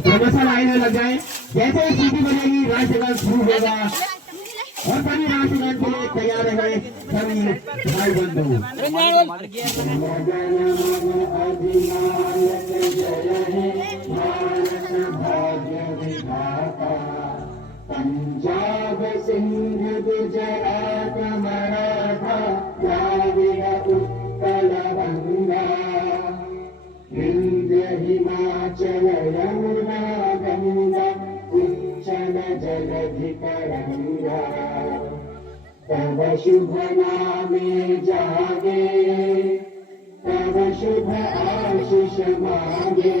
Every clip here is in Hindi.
क्रमशः लाइन में लग जाए। जैसे ही सीटी बनेगी राष्ट्रगान शुरू होगा और सभी राष्ट्रगान के लिए तैयार रहे सभी भाई बंधु। पंजाब सिंध गुजरात मराठा द्राविड़ उत्कल गंगा विंध्य हिमाचल यमुना गंगा उच्चल जलधि तरंगा तव शुभ नामे जागे तव शुभ आशीष मांगे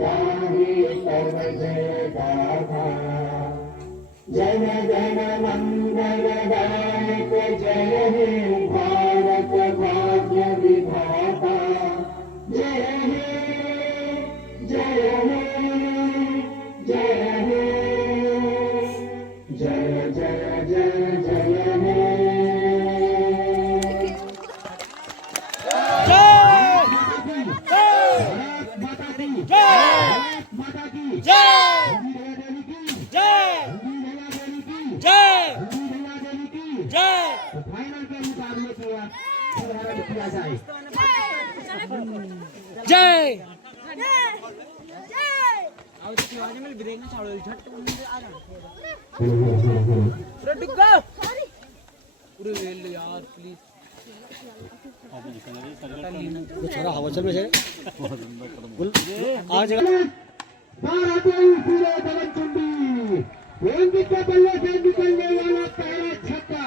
गाहे तव जय गाथा जन गण मंगल दायक जय हे भारत भाग्य विधाता जय हे जय हे जय हे जय जय जय जय हे माता की जय माता की जय फाइनल के मुकाबले किया जाए जय यार प्लीज थोड़ा हवा चल में आज के बल्ले से निकलने वाला पहला छक्का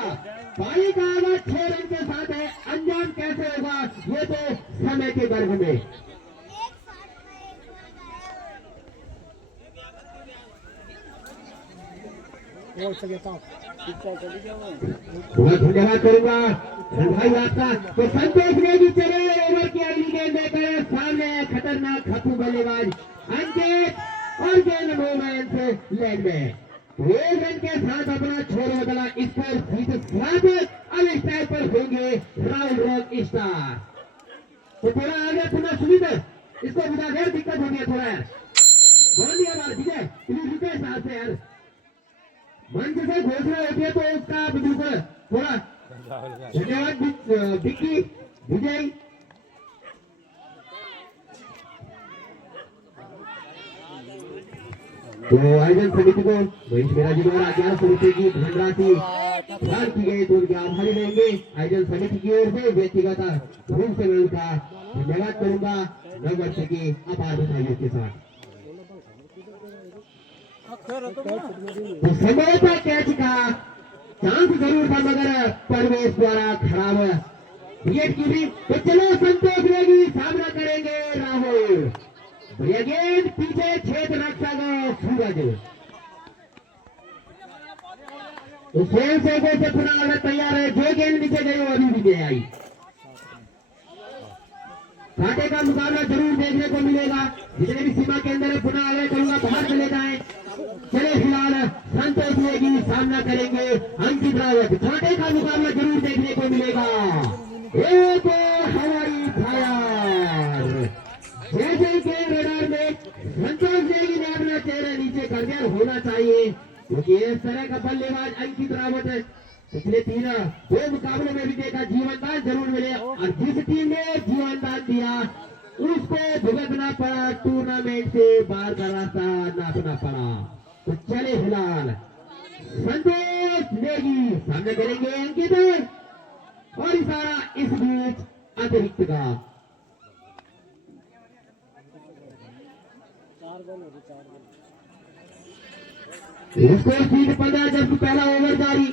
पारी का आवाज 6 रन के साथ है। अंजाम कैसे होगा ये तो समय के गर्भ में। पूरा धन्यवाद करूंगा भाई आपका। तो संतोष ने भी चले ओवर की अगली गेंद देकर सामने खतरनाक खपू बल्लेबाज अंकित और गेंद मूवमेंट लेग में 1 रन के साथ अपना छोड़ बदला स्कोर सीधे साथ अब इस टाइम पर होंगे राउंड रॉक स्टार। तो थोड़ा आगे पुनः सुनित इसको बुझा देर दिक्कत होगी थोड़ा यार बोल दिया बार ठीक है प्लीज रुके साथ से यार मंच से घोषणा होती है तो उसका बिल्कुल थोड़ा धन्यवाद विक्की विजय। तो आयोजन समिति को महेश मेरा जी द्वारा 1100 रुपए की धनराशि प्रदान की गई तो उनके आभारी रहेंगे। आयोजन समिति की ओर से व्यक्तिगत रूप से मैं उनका धन्यवाद करूंगा 9 वर्ष की अपार बधाइयों के साथ। तो संभवतः कैच का चांस जरूर था मगर परवेश द्वारा खराब विकेट कीपिंग। तो चलो संतोष नेगी सामना करेंगे राहुल गेंद पीछे छेद रक्षक सूरज। तो स्वयं सेवकों से पुनः अगर तैयार है जो गेंद नीचे गई वो अभी नीचे आई। कांटे का मुकाबला जरूर देखने को मिलेगा जितने भी सीमा के अंदर है। पुनः अगर करूंगा बाहर चले जाए। चले फिलहाल संतोष नेगी सामना करेंगे अंकित रावत। कांटे का मुकाबला जरूर देखने को मिलेगा। एक हवाई फायर जैसे के रडार में संतोष नेगी ने अपना चेहरा नीचे कर दिया होना चाहिए क्योंकि इस तरह का बल्लेबाज अंकित रावत है। पिछले 2 मुकाबलों में भी देखा जीवनदान जरूर मिले और जिस टीम ने जीवनदान दिया उसको भुगतना पड़ा टूर्नामेंट से बाहर का रास्ता नापना पड़ा। तो चले फिलहाल संतोष नेगी सामने करेंगे अंकित और इशारा इस बीच अतिरिक्त का स्कोर शीट 15 जब पहला ओवर जारी।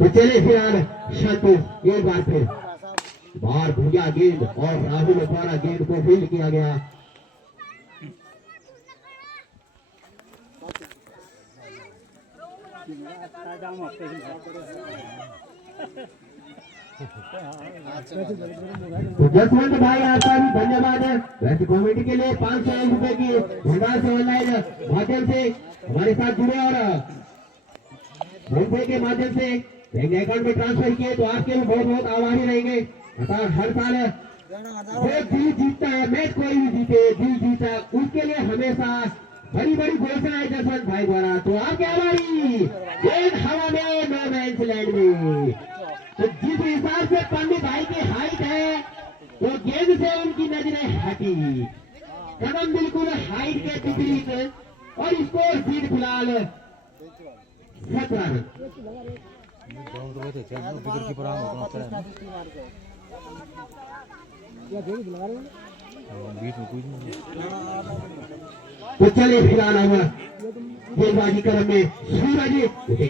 तो चले फिलहाल संतोष एक बार फिर बाहर भूया गेंद और राहुल द्वारा गेंद को फील्ड किया गया। तो जसवंत भाई आपका भी धन्यवाद है। वैसे कमेटी के लिए 500 रुपए की धनराशि ऑनलाइन माध्यम से हमारे साथ जुड़े और फोन पे के माध्यम से बैंक अकाउंट में ट्रांसफर किए तो आपके भी बहुत बहुत आभारी रहेंगे। अतः हर साल जो दिल जीतता है, मैच कोई भी जीते, दिल जीता, उसके लिए हमेशा बड़ी बड़ी घोषणाएं जसवंत भाई द्वारा। तो आपके आभारी एक हवा में नो मैंस लैंड में। तो जिस हिसाब से पंडित भाई की हाइट है तो गेंद से उनकी नजरें हटी, कदम बिल्कुल हाइट के विपरीत और स्कोर सीट फिलहाल 17 रन। तो चले फिलहाल हम गेंदबाजी क्रम में सूरज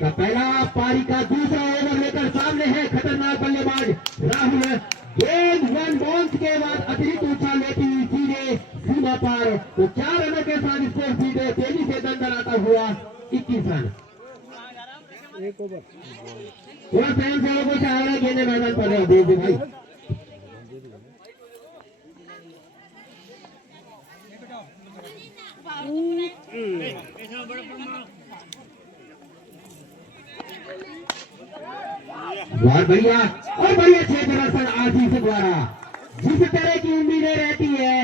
का पहला पारी का दूसरा ओवर लेकर सामने है खतरनाक बल्लेबाज राहुल। गेंद वन बाउंस के बाद अतिरिक्त उछाल लेती हुई सीधे सीमा पार। तो 4 रनों के साथ स्कोर सीधे तेजी से दंडराता हुआ 21 रन। और स्वयं सेवकों से आ रहा गेंदे मैदान पर रहे देव भाई। बहुत बढ़िया और बढ़िया क्षेत्र रक्षण आशीष द्वारा जिस तरह की उम्मीदें रहती है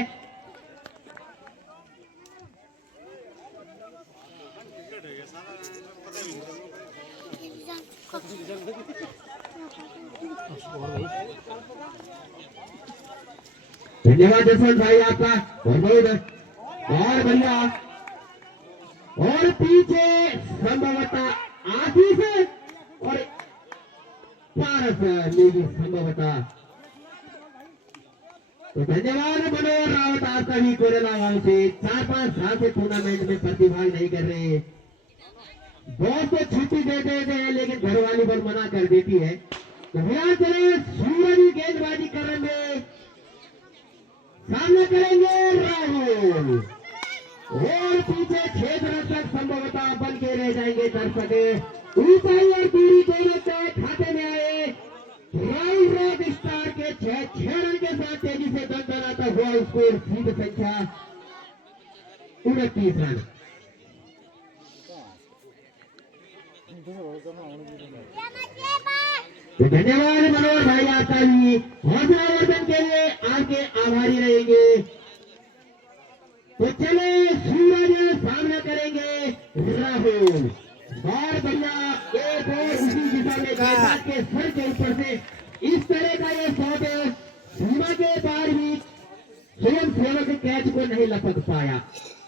धन्यवाद जसवंत भाई आपका बहुत और बढ़िया। और पीछे संभवतः आशीष और पारस लेगी संभवतः। तो धन्यवाद मनोहर रावत आपका भी कोरेला गांव से 4-5 साल से टूर्नामेंट में प्रतिभाग नहीं कर रहे। बहुत तो छुट्टी दे देते हैं लेकिन घरवाली पर मना कर देती है। तो फिलहाल चले सूरज गेंदबाजी करेंगे, सामना करेंगे राहुल और पीछे क्षेत्र रक्षक संभवतः बन के रह जाएंगे दर्शक। ऊंचाई और दूरी दोनों तय खाते में आए। राहुल रॉक स्टार के 6 रन के साथ तेजी से दम बनाता हुआ स्कोर सीध संख्या 29 रन। तो धन्यवाद मनोहर भाई आपका भी हौसला वर्धन के लिए आपके आभारी रहेंगे। तो चले सूरज सामना करेंगे राहुल। बहुत बढ़िया एक और उसी दिशा में गेंदबाज के सर के ऊपर से इस तरह का ये शॉट सीमा के पार भी स्वयं सेवक कैच को नहीं लपक पाया।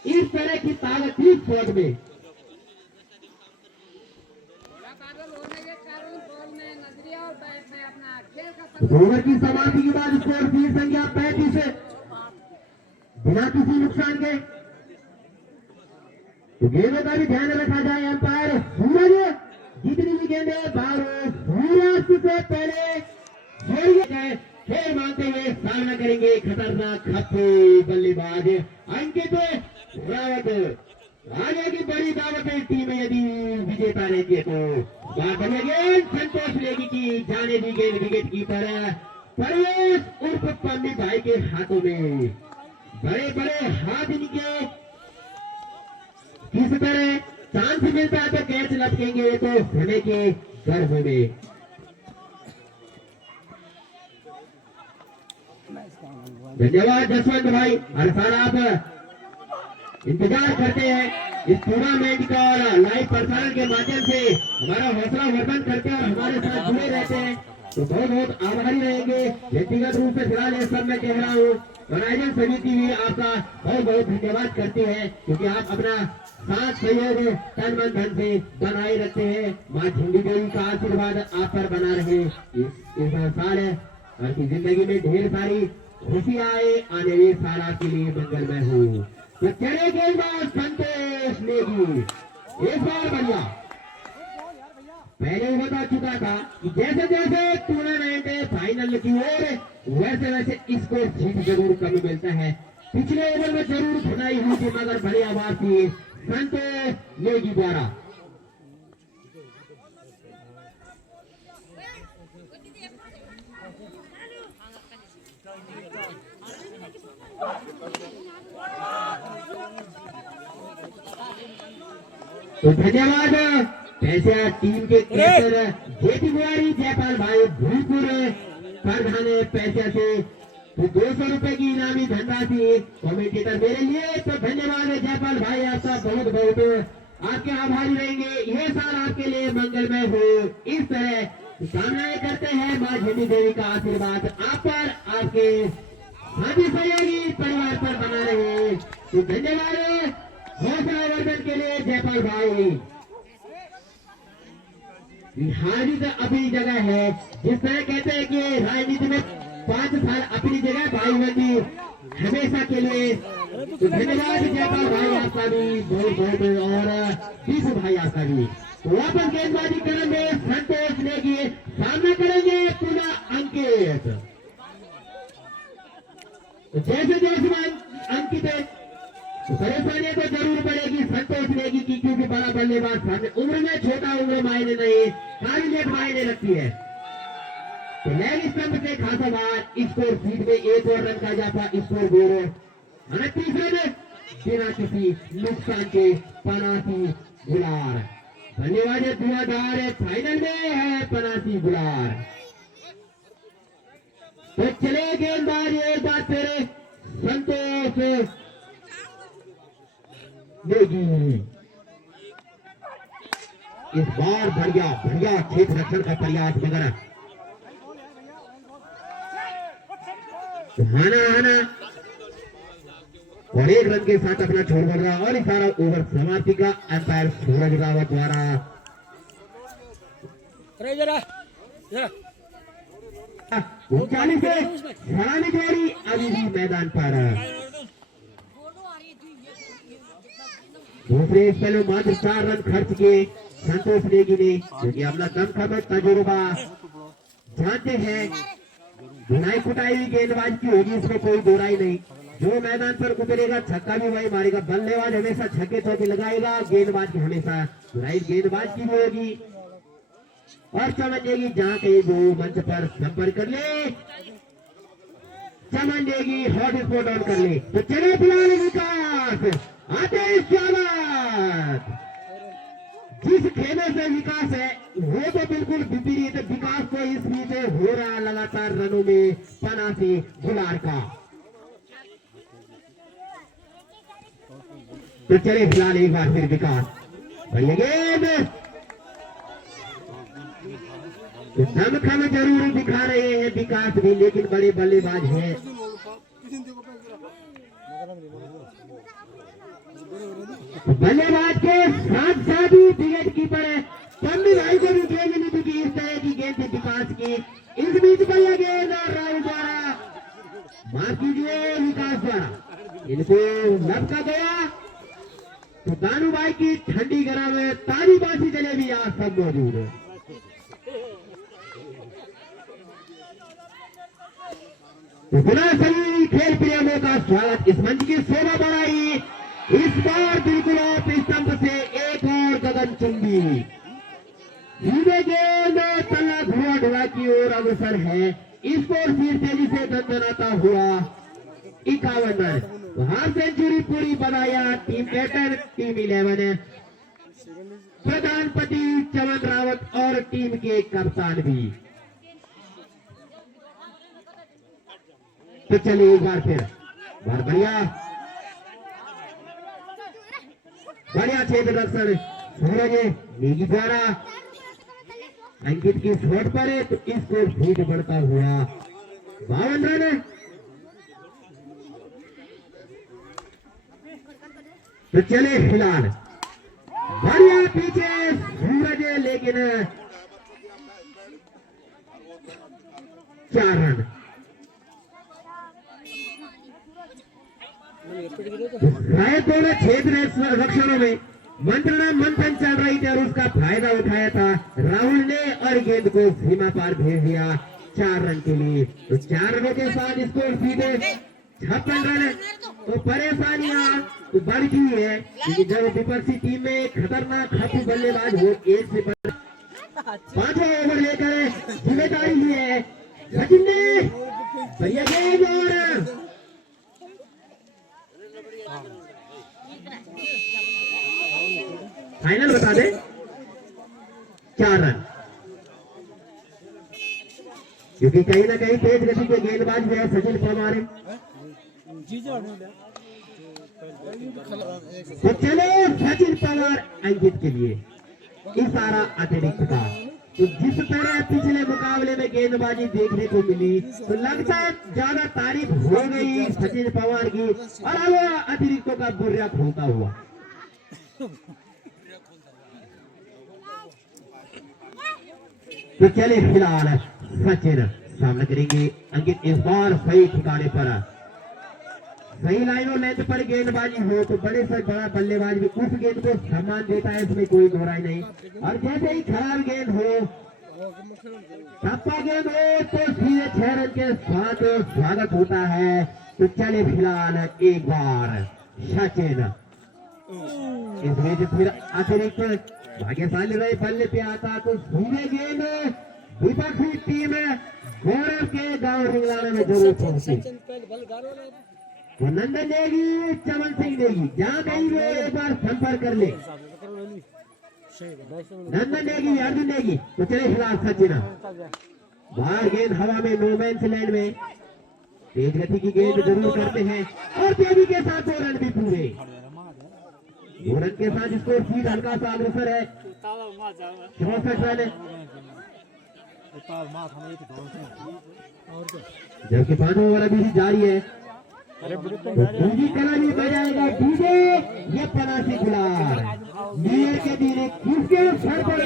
इस तरह की ताकत शॉट में ओवर की समाप्ति के बाद स्कोर सीट संख्या 35 बिना किसी नुकसान के। तो गेंदों का भी ध्यान रखा जाए। अंपायर सूरज जितनी भी गेंदें बाहर सूर्यास्त से पहले खेल मानते हुए सामना करेंगे खतरनाक खप्पू बल्लेबाज अंकित रावत। आगे की बड़ी दावत है टीम में यदि विजेता रहेंगे तो गेंद संतोष लेगी की जाने दी गेंद विकेट कीपर परवेश उर्फ पंडित भाई के हाथों में। बड़े बड़े हाथ इनके किस तरह चांस मिलता है तो कैच लपकेंगे तो होने के गर्भ में। धन्यवाद जसवंत भाई। हर साल आप इंतजार करते हैं इस टूर्नामेंट का और लाइव प्रसारण के माध्यम से हमारा हौसला वर्धन करते हैं और हमारे साथ जुड़े रहते हैं। तो बहुत बहुत आभारी रहेंगे। व्यक्तिगत रूप से फिलहाल इस सब मैं कह रहा हूँ आयोजन समिति भी आपका बहुत बहुत धन्यवाद करती है क्योंकि आप अपना साथ सहयोग तन मन धन से बनाए रखते हैं। माँ झुंडी देवी का आशीर्वाद आप पर बना रहे। इस साल आपकी जिंदगी में ढेर सारी खुशियां आए, आने वाले साल आपके लिए मंगलमय हो। तो चले गेंदबाज संतोष नेगी इस बार बढ़िया। पहले बता चुका था कि जैसे जैसे टूर्नामेंट फाइनल की ओर वैसे वैसे इसको जीत जरूर कम मिलता है। पिछले ओवर में जरूर धुनाई हुई थी मगर बड़ी आवाज थी संतोष नेगी द्वारा। तो धन्यवाद पैसा टीम के कैप्टन जेपी बुआरी जयपाल भाई भूलपुर प्रधान पैसे से तो 200 रुपए की इनामी धनराशि कमेंटेटर मेरे लिए। तो धन्यवाद जयपाल भाई, आपका बहुत बहुत आपके आभारी रहेंगे। यह साल आपके लिए मंगलमय हो, इस तरह कामनाएं करते हैं। माँ झंडी देवी का आशीर्वाद आप पर, आपके साथी सहयोगी परिवार पर बना रहे। तो धन्यवाद हौसला वर्धन के लिए जयपाल भाई। हारी तो अपनी जगह है, जिस तरह कहते हैं कि राजनीति में 5 साल अपनी जगह, भाईबंदी हमेशा के लिए। तो धन्यवाद जयपाल भाई आपका भी बहुत बहुत, और दीपू भाई आपका भी। तो वापस गेंदबाजी करेंगे संतोष नेगी, सामना करेंगे पुनः अंकित। तो जैसे जैसे अंकित तो परेशानी तो जरूर पड़ेगी संतोष नेगी की, क्योंकि बड़ा बल्लेबाज सामने, उम्र में छोटा उम्र मायने नहीं, काबिलियत मायने रखती है। तो लेग स्टंप से खासा बार स्कोर सीट में 1 और रन का जाता, स्कोर बोरो 29 रन बिना किसी नुकसान के 85 गुलार। धन्यवाद धुआंधार फाइनल में है 85 गुलार। तो चले गेंदबाज एक बार फिर संतोष नेगी, इस बार बढ़िया बढ़िया क्षेत्र रक्षण का प्रयास, मगर हाना और 1 रन के साथ अपना छोड़ बढ़ रहा, और सारा ओवर समाप्ति का अंपायर सूरज रावत द्वारा। ऊंचाई से सलामी जोड़ी अभी भी मैदान पर। दूसरे स्पेल में मात्र 4 रन खर्च किए संतोष नेगी ने, क्योंकि अपना दमखम तजुर्बा जानते हैं। धुनाई कुटाई गेंदबाज की होगी, इसमें कोई दोराई नहीं। जो मैदान पर उतरेगा छक्का भी वही मारेगा, बल्लेबाज हमेशा छक्के चौके लगाएगा, गेंदबाज की हमेशा धुनाई गेंदबाज की भी होगी। और समझेगी जहां कहीं वो मंच पर संपर्क कर ले, समझेगी हॉट स्पॉट ऑन कर ले। तो चले फिलहाल विकास आते स्वागत। जिस खेमे से विकास है वो तो बिल्कुल विपरीत, विकास को इस बीच हो रहा लगातार रनों में 85 गुलार का। तो चले फिलहाल एक बार फिर विकास बढ़िया गेंद, तो दमखम जरूर दिखा रहे हैं विकास भी, लेकिन बड़े बल्लेबाज हैं। बल्लेबाज के साथ साथ ही विकेट कीपर है पन्नी भाई को भी गेंद नहीं दिखी, इस तरह की गेंद थी विकास की। इस बीच बढ़िया गेंद और राहुल द्वारा, माफ कीजिए विकास द्वारा इनको लपका गया। तो दानू भाई की ठंडी गरम ताली बासी जलेबी आज सब मौजूद है। तो पुनः सभी खेल प्रेमियों का स्वागत। इस मंच की शोभा बढ़ाई इस बार बिल्कुल ऑफ स्तंभ से एक और गगनचुंबी सीधे गेंद तल्ला धुआं धुआं की ओर अग्रसर है। स्कोर फिर तेजी से दंदनाता हुआ 51 रन। हाफ सेंचुरी पूरी बनाया टीम कैप्टन टीम 11 प्रधानपति चमन रावत और टीम के कप्तान भी। तो चलिए एक बार फिर बढ़िया बढ़िया क्षेत्र रक्षण सूरज नेगी द्वारा अंकित की शॉट पर है, तो इसको फीट बढ़ता हुआ 52 रन। तो चले फिलहाल बढ़िया पीछे सूरज, लेकिन 4 रन। दोनों क्षेत्र रक्षणों में मंत्रणा मंथन चल रही थी और उसका फायदा उठाया था राहुल ने और गेंद को सीमा पार भेज दिया 4 रन के लिए। तो 4 रनों के साथ स्कोर सीधे 56 रन। तो परेशानियां तो बढ़ गई है, क्योंकि जब विपक्षी टीम में खतरनाक खातू बल्लेबाज हो, 1 से 5वां ओवर लेकर जिम्मेदारी ली है सचिन ने। बढ़िया गेंद और फाइनल बता दे क्योंकि कहीं ना कहीं तेज गति के गेंदबाज जो है सचिन पवार है। तो चलो सचिन पवार अंकित के लिए इशारा अतिरिक्त का। तो जिस तरह पिछले मुकाबले में गेंदबाजी देखने को मिली तो लगता है ज्यादा तारीफ हो गई सचिन पवार की, और अब अतिरिक्तों का बुर्रा खोलता हुआ। तो चले फिलहाल सचिन सामना करेंगे अंकित। इस बार सही ठिकाने पर सही लाइनों लेंथ पर गेंदबाजी हो तो बड़े से बड़ा बल्लेबाज भी उस गेंद को सम्मान देता है, इसमें कोई दो राय नहीं। और जैसे ही खराब गेंद हो, टप्पा गेंद हो तो सीधे 6 रन के साथ स्वागत होता है। तो चले फिलहाल एक बार सचिन इसमें फिर अतिरिक्त भाग्यशाली रहे बल्ले पे आता तो सीधे गेंद विपक्षी टीम गौरव के गांव रिंगलाना में जरूर पहुंची। तो नंदन देगी चमन सिंह देगी जहां कहीं वो एक बार संपर्क कर ले। नंदन देगी अर्जुन देगी। तो चले फिलहाल सचिन बाहर गेंद हवा में नो मैंस लैंड में तेज गति की गेंद जरूर करते हैं और तेजी के साथ 2 रन भी पूरे। 2 रन के साथ स्कोर सीध हल्का सा अग्रसर है 64 रन। जबकि 5 ओवर अभी जारी है। दूसरी कला भी बजाएगा डीजे ये पनासी गुलार नीर के दिन किसके सर पर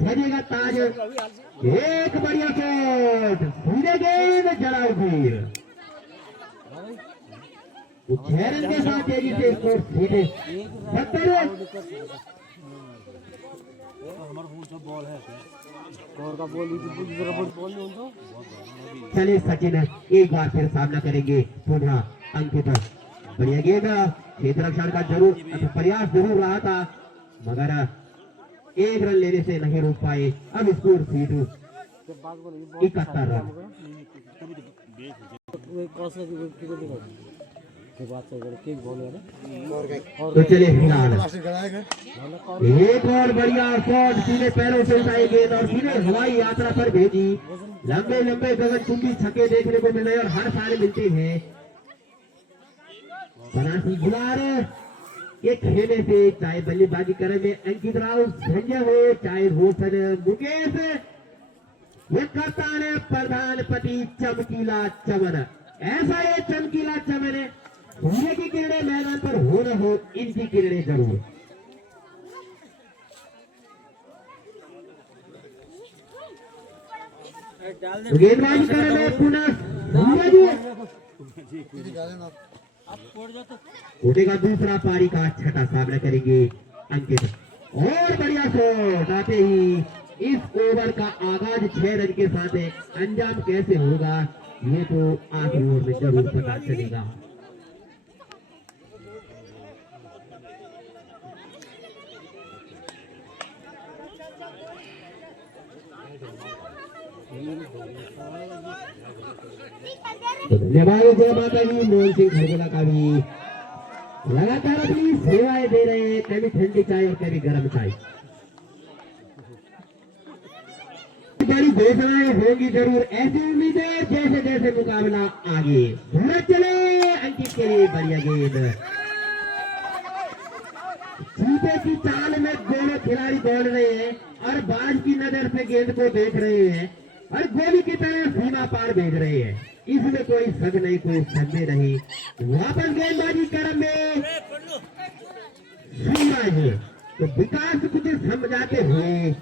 बजेगा ताज। एक बढ़िया शॉट सीधे गेंद जड़ाऊ वीर 6 रन के साथ तेजी से स्कोर सीधे 70। चलिए सचिन एक बार फिर सामना करेंगे पुनः अंकित। बढ़िया गेंद क्षेत्र रक्षण का जरूर प्रयास जरूर रहा था मगर 1 रन लेने से नहीं रोक पाए। अब स्कोर सीट 71 रन। तो चलिए फिलहाल एक और बढ़िया शॉट सीधे पैरों से उठाई गेंद और सीधे हवाई यात्रा पर भेजी। लंबे लंबे गगनचुंबी छक्के देखने को मिल रहे और हर साल मिलते हैं। पनासी गुलार ये खेलने से चाहे बल्लेबाजी करने में अंकित राव संजय हो चाहे रोशन मुकेश ये कप्तान है प्रधानपति चमकीला चमन। ऐसा ये चमकीला चमन है सूर्य की किरणें मैदान पर हो न हो इनकी किरणें जरूर। गेंदबाजी कर रहे हैं पुनः कोटे का दूसरा पारी का छठा सामना करेंगे अंकित। और बढ़िया शॉट आते ही इस ओवर का आगाज 6 रन के साथ है। अंजाम कैसे होगा ये तो 8 ओवर में जरूर पता चलेगा। धन्यवाद जय माता दी। मोहन सिंह खरगोला का भी लगातार अपनी सेवाएं दे रहे हैं, कभी ठंडी चाय और कभी गर्म चाय। बड़ी घोषणाएं होगी जरूर, ऐसी उम्मीद है जैसे जैसे मुकाबला आगे सूरज चले। अंकित के लिए बढ़िया गेंद चीते की चाल में दोनों खिलाड़ी दौड़ रहे हैं और बाज की नजर से गेंद को देख रहे हैं और गोली की तरह सीमा पार भेज रहे हैं। इसमें कोई शक नहीं कोई संदेह नहीं। वापस गेंदबाजी क्रम में सूरज तो विकास कुछ समझाते हुए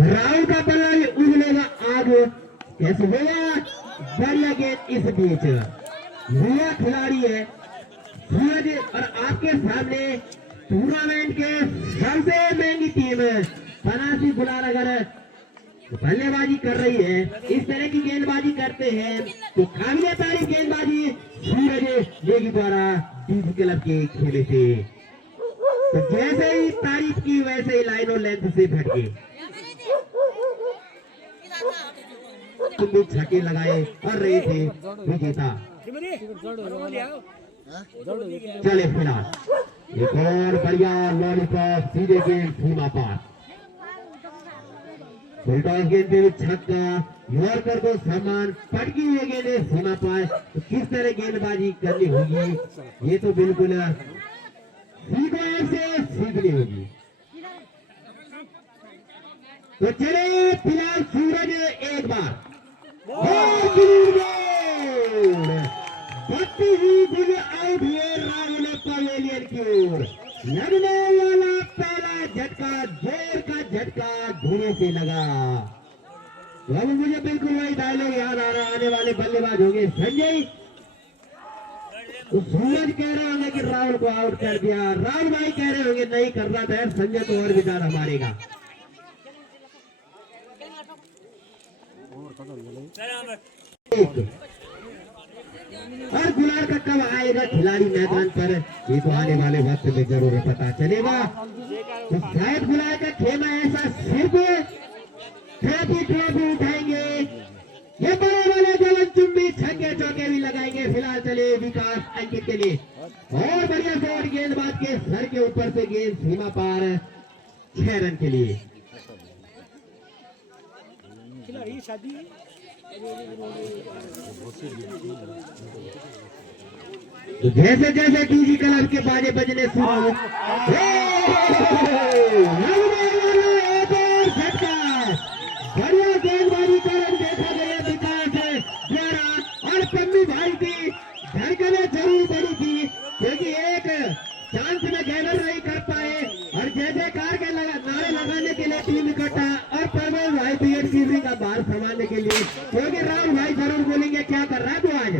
राहुल का बल्ला उगलेगा आग कैसे होगा। बढ़िया गेंद इस बीच युवा खिलाड़ी है सूरज और आपके सामने टूर्नामेंट के सबसे महंगी टीम पनासी गुलार अगर बल्लेबाजी कर रही है, इस तरह की गेंदबाजी करते हैं तो काबिले तारीफ गेंदबाजी सूरज नेगी द्वारा डीसी क्लब के खेले थे। तो जैसे ही तारीफ की वैसे ही लाइन और लेंथ से भटके छक्के लगाए और रहे थे विजेता। चले फिलहाल एक और बढ़िया लॉलीपॉप सीधे गेंद सीमा पार। फुलटॉस गेंद पे छक्का, यॉर्कर को सामान पटकी हुई गेंद सीमा पार। तो किस तरह गेंदबाजी करनी होगी ये तो बिल्कुल सीखो, ऐसे सीखनी होगी। तो चले फिलहाल सूरज एक बार बढ़ती हुई गुल आउट हुए राहुल पवेलियन की ओर। लगने वाला पहला झटका, जोर का झटका धुएं से लगा। तो अब मुझे बिल्कुल वही डायलॉग याद आ रहा, आने वाले बल्लेबाज होंगे संजय। तो सूरज कह रहे होंगे कि राहुल को आउट कर दिया, राहुल भाई कह रहे होंगे नहीं करना था, संजय तो और भी ज्यादा मारेगा। और गुलाल का कब आएगा खिलाड़ी मैदान पर, ये तो आने वाले वक्त में जरूर पता चलेगा। तो शायद गुलाल का खेमा ऐसा सिर्फ ट्रॉफी उठाएंगे, ये बड़े वाले जलन चुम्बी छक्के चौके भी लगाएंगे। फिलहाल चले विकास अंकित के लिए और बढ़िया शॉट, गेंदबाज के सर के ऊपर से गेंद सीमा पार, 6 रन के लिए। शादी तो जैसे जैसे डीजी क्लब के बाजे बजने शुरू हो, एक और झटका, बढ़िया गेंदबाजी का रन देखा गया विकास द्वारा। और पन्नू भाई की धड़कनें जरूर बढ़ी थी, क्योंकि एक चांस में गैदर नहीं कर पाए और जय जयकार के नारे लगाने के लिए टीम इकट्ठा, और परवेज भाई पीएड सीजन का बाहर संभालने के लिए, क्योंकि राहुल भाई जरूर बोलेंगे क्या कर रहा है तू आज।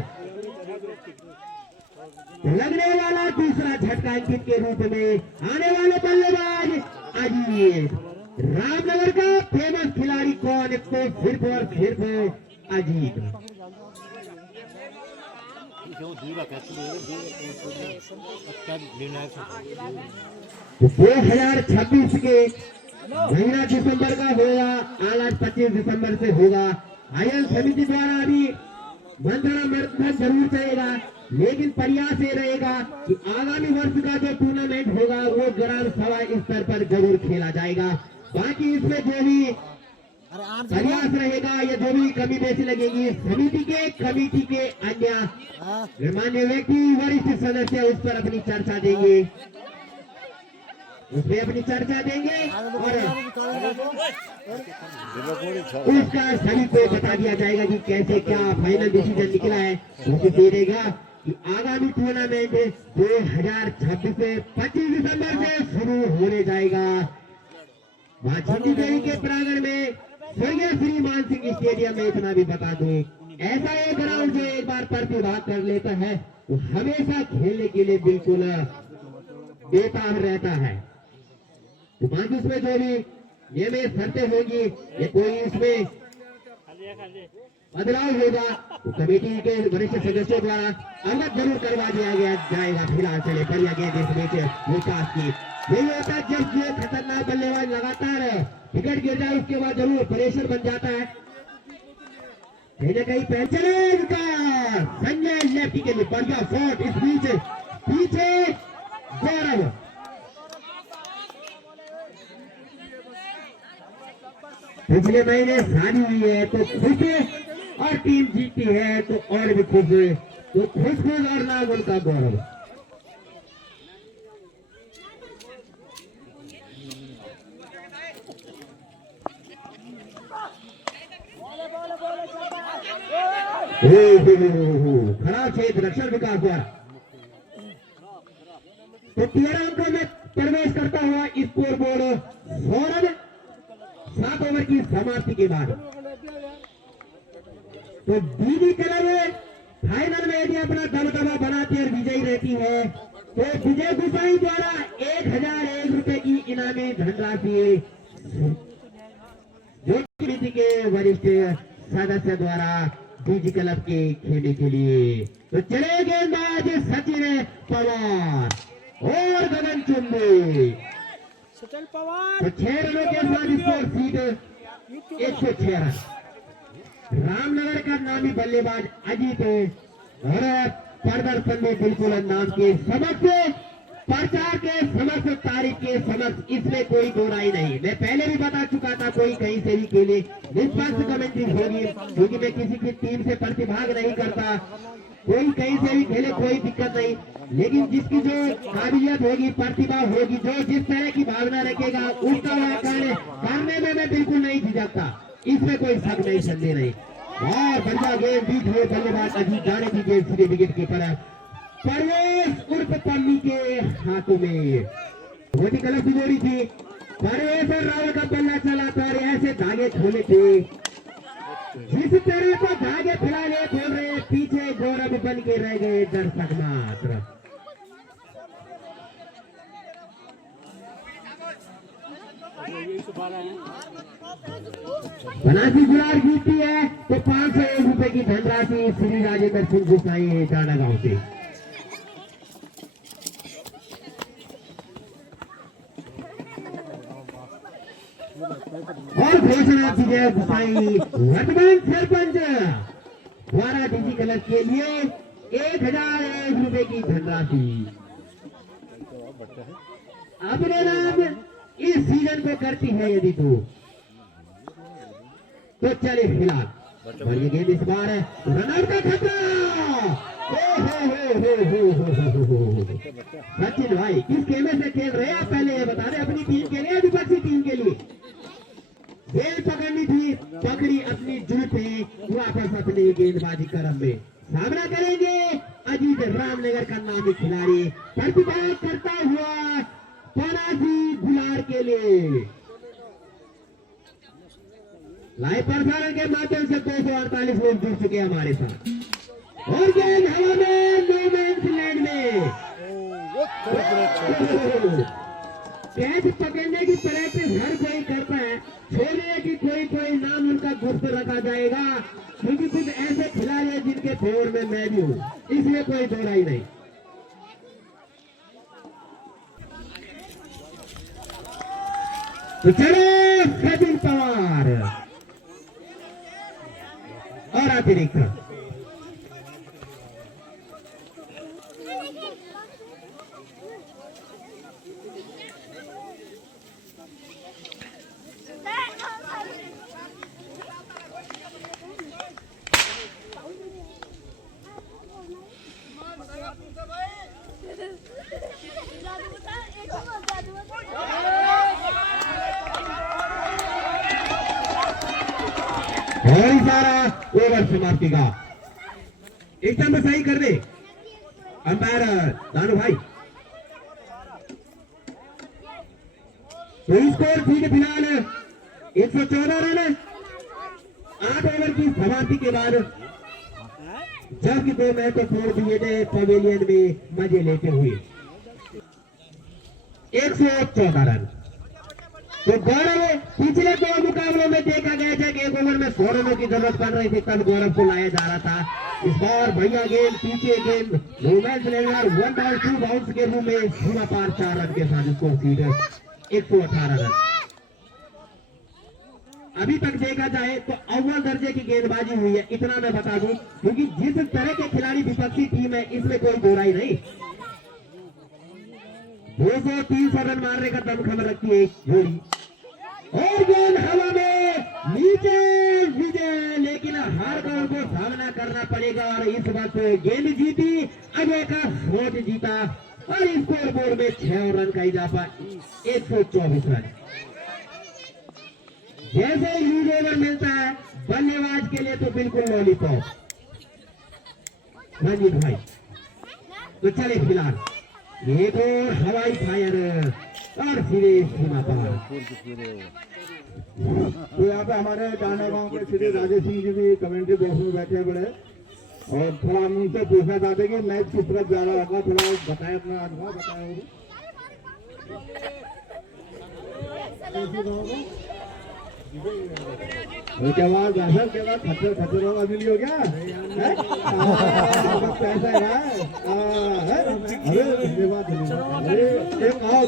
लगने वाला दूसरा झटका अंकित के रूप में। आने वाले बल्लेबाज अजीत, रामनगर का फेमस खिलाड़ी कौन, तो सिर्फ और सिर्फ अजीत। 2026 के महीना दिसंबर का होगा, आज 25 दिसंबर से होगा। आयन समिति द्वारा अभी मंत्रणा मंथन जरूर चलेगा, लेकिन प्रयास ये रहेगा कि आगामी वर्ष का जो टूर्नामेंट होगा वो ग्राम सभा स्तर पर जरूर खेला जाएगा। बाकी इसमें जो भी प्रयास रहेगा या जो भी कमी बेसी लगेगी, समिति के कमेटी के अन्य मान्य व्यक्ति वरिष्ठ सदस्य उस पर अपनी चर्चा देंगे, उसमें अपनी चर्चा देंगे और उसका सभी को बता दिया जाएगा कि कैसे क्या फाइनल डिसीजन निकला है। उसे दे देगा कि आगामी टूर्नामेंट 2026 से 25 दिसंबर से शुरू होने जाएगा। वहां छिंदी देवी के प्रांगण में स्वर्गीय श्री मान सिंह स्टेडियम में। इतना भी बता दूं, ऐसा एक ग्राउंड जो एक बार प्रतिभाग कर लेता है वो हमेशा खेलने के लिए बिल्कुल बेताब रहता है। तो बाकी इसमें जो भी नियमित शर्तें होगी, ये कोई इसमें बदलाव होगा तो कमेटी के वरिष्ठ सदस्यों द्वारा अवगत जरूर करवा दिया जाएगा। फिलहाल चले बढ़िया गेंद इस बीच विकास की। यही होता है जब ये खतरनाक बल्लेबाज लगातार विकेट गिर जाए उसके बाद जरूर प्रेशर बन जाता है। कहीं ना कहीं पहले चले विकास, संजय लेफ्टी के लिए बढ़िया शॉट, इस बीच पीछे गौरव। पिछले महीने शादी हुई है तो खुश है और टीम जीती है तो और भी खुश है, तो खुश और नाम उनका गौरव। खराब क्षेत्र रक्षण विकास द्वारा तो 13 अंकों में प्रवेश करता हुआ स्कोर बोर्ड 100 रन 7 ओवर की समाप्ति के बाद। तो डीडी क्लब फाइनल में यदि अपना दबदबा बनाती और विजयी रहती है तो विजय गुसाई द्वारा 1001 रुपए की इनामी धनराशि जो समिति के वरिष्ठ सदस्य द्वारा डीजी क्लब के खेलने के लिए। तो चले गेंदबाज सचिन पवार और गगन चुंबी। सचल पवार तो 6 रनों के साथ स्कोर सीट 106 रन। रामनगर का नामी बल्लेबाज अजीत और प्रदर्शन में बिल्कुल नाम के समक्ष प्रचार के समक्ष, तारीख के समक्ष, इसमें कोई दो राय नहीं। मैं पहले भी बता चुका था, कोई कहीं से भी खेले निष्पक्ष कमेंट्री होगी, क्योंकि मैं किसी की टीम से प्रतिभाग नहीं करता। कोई कहीं से भी खेले, कोई दिक्कत नहीं, लेकिन जिसकी जो काबिलियत होगी, प्रतिभा होगी, जो जिस तरह की भावना रखेगा, उसका व्याकरण करने में मैं बिल्कुल नहीं झिझकता, इसमें कोई शक नहीं, संदेह नहीं। और बढ़िया गेंद बीच हुए बल्लेबाज अजीत जाने की गेंद सीधे विकेट की तरफ परवेश उर्फ पन्नी के हाथों में। बहुत ही गलत जोड़ी थी। परवेश और राहुल का बल्ला चला और ऐसे धागे खोले थे, जिस तरह को धागे फिलहाल खोल रहे, पीछे गौरव बन के रह गए दर्शक मात्र। बनासी गुलार जीतती है तो 501 रुपए की धनराशि श्री राजेंद्र सिंह गुसाई टांडा गांव से। और घोषणा की जय गुसाई वर्तमान सरपंच द्वारा डीजी कलर के लिए 1001 रुपए की धनराशि अपने नाम इस सीजन को करती है यदि तो चले फिलहाल। बढ़िया गेंद इस बार है, रनआउट का खतरा। सचिन भाई किस गेम से खेल रहे हैं आप, पहले ये बता रहे, अपनी टीम के लिए, विपक्षी टीम के लिए? गेंद पकड़नी थी, पकड़ी अपनी जुड़ पे, वापस अपनी गेंदबाजी क्रम में सामना करेंगे अजीत रामनगर का नामी खिलाड़ी, प्रतिभाग करता हुआ बनासी गुलार के लिए। लाइव प्रसारण के माध्यम से 248 लोग जुड़ चुके हैं हमारे साथ। और गेंद हवा में, नो मैंस लैंड में। कैच पकड़ने की प्रैक्टिस हर कोई करता है, छोड़ने की कोई नाम उनका गुप्त रखा जाएगा, क्योंकि कुछ ऐसे खिलाड़ी हैं जिनके फेवर में मैं भी हूँ, इसलिए कोई दो राय नहीं। तो चलो सचिन पवार और अतिरिक्त और इशारा ओवर समाप्ति का। एकदम सही कर दे अंपायर दानू भाई। तो स्कोर ठीक फिलहाल 114 रन 8 ओवर की समाप्ति के बाद, जबकि 2 मैच तो छोड़ दिए थे पवेलियन में मजे लेते हुए। 114 रन। तो गौरव पिछले 2 मुकाबलों में देखा गया था कि 1 ओवर में 100 रनों की जरूरत पड़ रही थी, तब गौरव को लाया जा रहा था। इस बार भैया गेंद पीछे गेंद रोमैंस लेकर 1 बॉल 2 बाउंस के रूप में सीमा पार 4 रन के साथ स्कोर सीट 118 रन। अभी तक देखा जाए तो अव्वल दर्जे की गेंदबाजी हुई है, इतना मैं बता दूं, क्योंकि जिस तरह के खिलाड़ी विपक्षी टीम है, इसमें कोई दो राय नहीं। 200-300 रन मारने का दमखम रखती है जोड़ी। और गेंद हवा में नीचे विजय, लेकिन हार का उनको सामना करना पड़ेगा। और इस वक्त गेंद जीती, अजय का शॉट जीता और स्कोर बोर्ड में 6 रन का इजाफा 124 रन। जैसे यूज ओवर मिलता है बल्लेबाज के लिए तो बिल्कुल लॉलीपॉप रंजीत भाई। तो चले फिलहाल एक और हवाई फायर और सीधे सीमा पार। तो यहाँ पे हमारे डांडा गांव के श्री राजेश सिंह जी भी कमेंट्री बॉक्स में बैठे बड़े, और थोड़ा हम उनसे पूछना चाहते हैं कि मैच किस तरफ जा रहा होगा, थोड़ा बताए अपना अनुभव बताए। क्या बात दर्शक के बाद खच्चर होगा मिली हो क्या पैसा है? अरे धन्यवाद एक आओ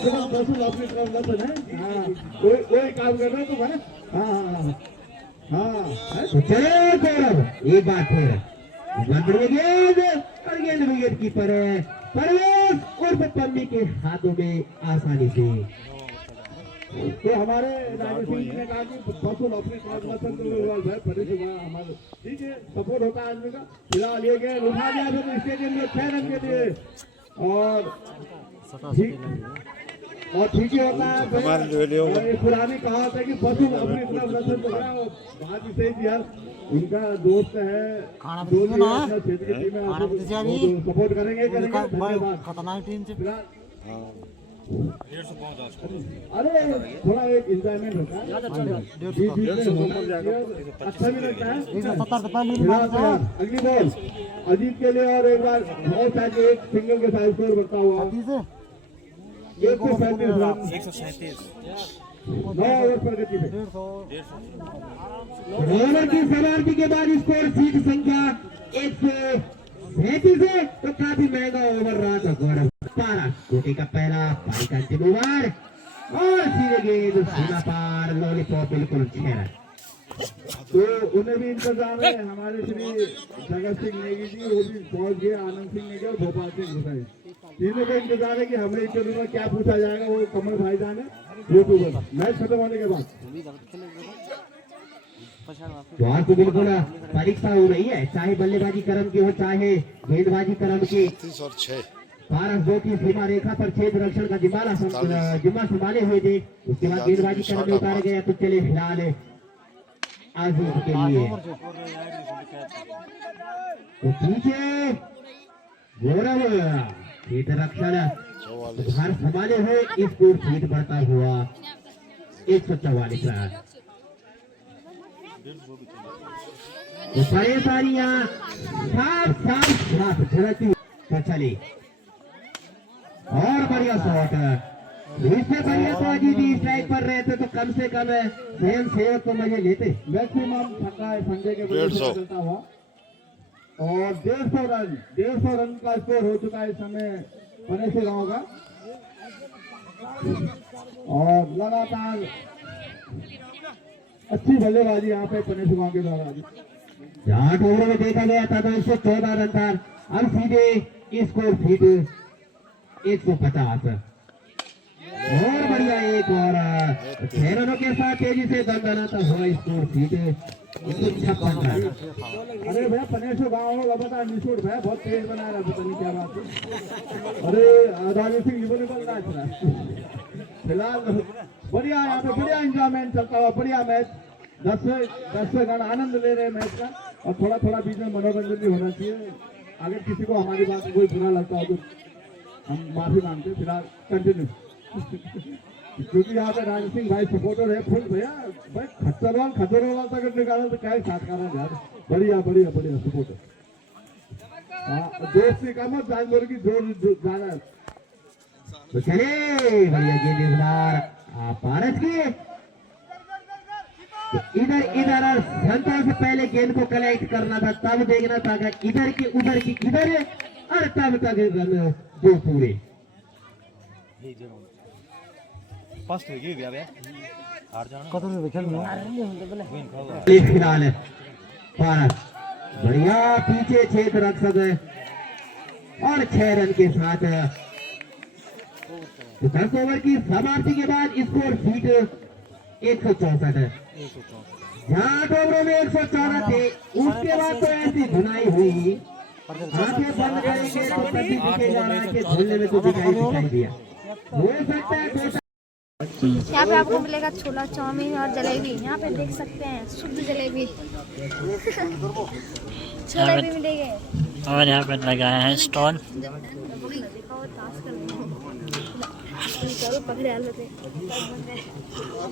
अपनी कोई काम कर रहे हो तुम? हाँ चलो गौरव एक बात है, गेंद और गेंद विकेट कीपर है परवेज उर्फ पम्मी के हाथों में आसानी से। तो हमारे राजेश सिंह जी ने कहा कि बसुल अपने भाई परे से हमारे ठीक है सपोर्ट होता है आदमी का। फिलहाल ये गेंद उठा दिया फिर स्टेडियम में 6 रन के लिए और ठीक ही होता है। और ये पुरानी कहावत है कि बसुल अपनी तरफ रसन तो है। बात भी सही थी यार, इनका दोस्त है जो भी अपना क्षेत्र की टीम है सपोर्ट करेंगे धन्यवाद। अरे थोड़ा एक एंजॉयमेंट होता है, अच्छा भी लगता है। अगली बॉल अजीत के लिए और एक बार बहुत सारे एक सिंगल के साथ स्कोर बढ़ता हुआ 137 रन 9 ओवर प्रगति में। ओवर की समाप्ति के बाद स्कोर सीट संख्या 137 है तो काफी महंगा ओवर रहा था गौरव। 12 कोटी का पहला पारी का अंतिम ओवर और सीधे गेंद सीमा पार लॉलीपॉप बिल्कुल 6 रन। तो उन्हें भी इंतजार है। हमारे श्री जगत सिंह नेगी जी वो भी पहुंच गए, आनंद सिंह नेगी और भोपाल सिंह घुसाई तीनों को इंतजार है कि हमें इंटरव्यू में क्या पूछा जाएगा। वो कमल भाईजान है यूट्यूबर मैच खत्म होने के बाद। तो आज तो बिल्कुल परीक्षा हो रही है, चाहे बल्लेबाजी क्रम की हो चाहे गेंदबाजी क्रम की। 12 की सीमा रेखा पर छेद रक्षण का जिम्मा संभाले हुए थे, उसके बाद गेंदबाजी क्रम में उतारे गए। तो चले फिलहाल आजीज के लिए तो पीछे गौरव छेद रक्षण भार संभाले हुए स्कोर छेद बढ़ता हुआ 144 रन। तो परेशानियां साफ साफ झलकती तो चली और बढ़िया शॉट। इससे बढ़िया तो अजीत ही स्ट्राइक पर रहते तो कम से कम स्वयं सेवक को मजे लेते। मैक्सिमम छक्का है संजय के बल्ले से चलता हुआ और 150 रन का स्कोर हो चुका है इस समय पनेसर गांव का। और लगातार अच्छी बल्लेबाजी यहाँ पे पनेसर गांव के द्वारा। 8 ओवर में देखा गया था तो 114 रन था। अब सीधे स्कोर फीट 150 और बढ़िया एक और 6 रनों के साथ तेजी से दंडनाता हुआ स्कोर फीट 156 रन। अरे भैया पनेसर गाँव लगातार निशुट भैया बहुत तेज बना रहा है, पता नहीं क्या बात है। अरे राजेश सिंह जीवन निकल रहा है फिलहाल बढ़िया यहाँ पे बढ़िया एंजॉयमेंट चलता हुआ बढ़िया मैच। 10 गण आनंद ले रहे हैं मैच का और थोड़ा थोड़ा बीच में मनोरंजन भी होना चाहिए। अगर किसी को हमारी बात में कोई बुरा लगता हो तो हम माफी मांगते। फिलहाल कंटिन्यू क्योंकि यहाँ पे राजेश सिंह भाई सपोर्टर है फुल भैया भाई खतरवाल तक निकाला तो क्या साथ कर यार। बढ़िया सपोर्टर दोस्त ने कहा जानवर की जोर जाना। तो चले बढ़िया गेंदबाज पारस की तो इधर संतों से पहले गेंद को कलेक्ट करना था, तब देखना था इधर की इधर और तब तक रन 2 पूरे। फिलहाल पारस बढ़िया पीछे छेद रख सके और 6 रन के साथ 10 ओवर की समाप्ति के बाद स्कोर फीट 164 है। 8 ओवरों में 114 थे, उसके बाद तो ऐसी धुनाई हुई आंखें बंद करेंगे तो कभी दिखेगा आंखें खोलने में तो दिखाई दिया। हो सकता है यहाँ पे आपको मिलेगा छोला चाउमीन और जलेबी। यहाँ पे देख सकते हैं शुद्ध जलेबी छोले भी मिलेंगे। और यहाँ पे लगाया है स्टॉल।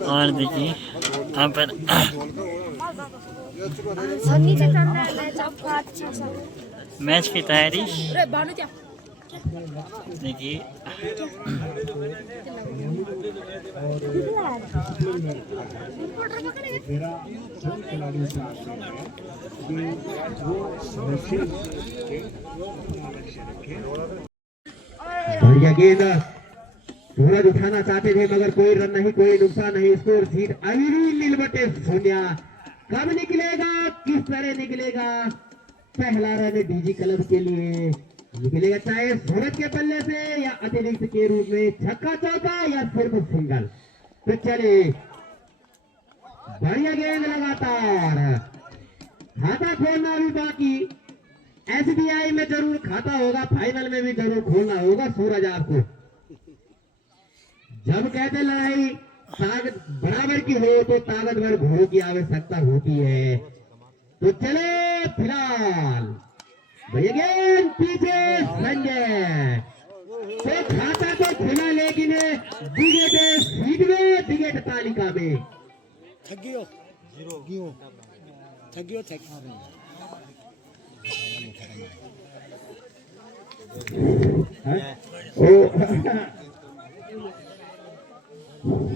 और देखिए यहाँ पर मैच की तैयारी देखिए। बढ़िया गेंद सूरज उठाना चाहते थे मगर कोई रन नहीं, कोई नुकसान नहीं। स्कोर सीट अभी भी नीलबटे शून्य। कब निकलेगा, किस तरह निकलेगा पहला रन डीजी क्लब के लिए निकलेगा चाहे सूरज के पल्ले से या अतिरिक्त के रूप में छक्का चौका या सिर्फ सिंगल। तो चले बढ़िया गेंद लगातार, खाता खोलना भी बाकी। एसबीआई में जरूर खाता होगा, फाइनल में भी जरूर खोलना होगा सूरज आपको। जब कहते लड़ाई ताकत बराबर की हो तो ताकतवर घोड़ों की आवश्यकता होती है। तो चले फिलहाल भैया गेंद पीछे संजय, तो खाता तो खुला लेकिन विकेट सीट में, विकेट तालिका में थक गयो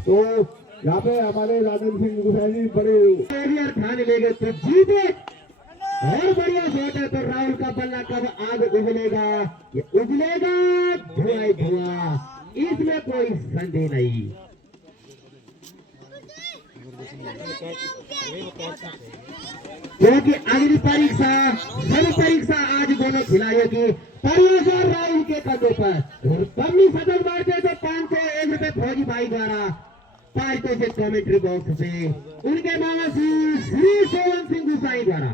तो यहाँ पे हमारे राजेंद्र सिंह गुसाई जी बड़े कैरियर खाने ले गए तो जीते। और बढ़िया शॉट है, तो राहुल का बल्ला कब आग उगलेगा, ये उगलेगा धुआं ही धुआं, इसमें कोई संदेह नहीं। क्योंकि अगली परीक्षा सभी परीक्षा आज दोनों खिलाड़ियों की परियोजना राहुल के कंधों पर। कमी सदन मारते तो 501 रुपए फौजी भाई द्वारा पारितों से कमेंट्री बॉक्स से उनके मामा श्री सोवन सिंह गुसाई द्वारा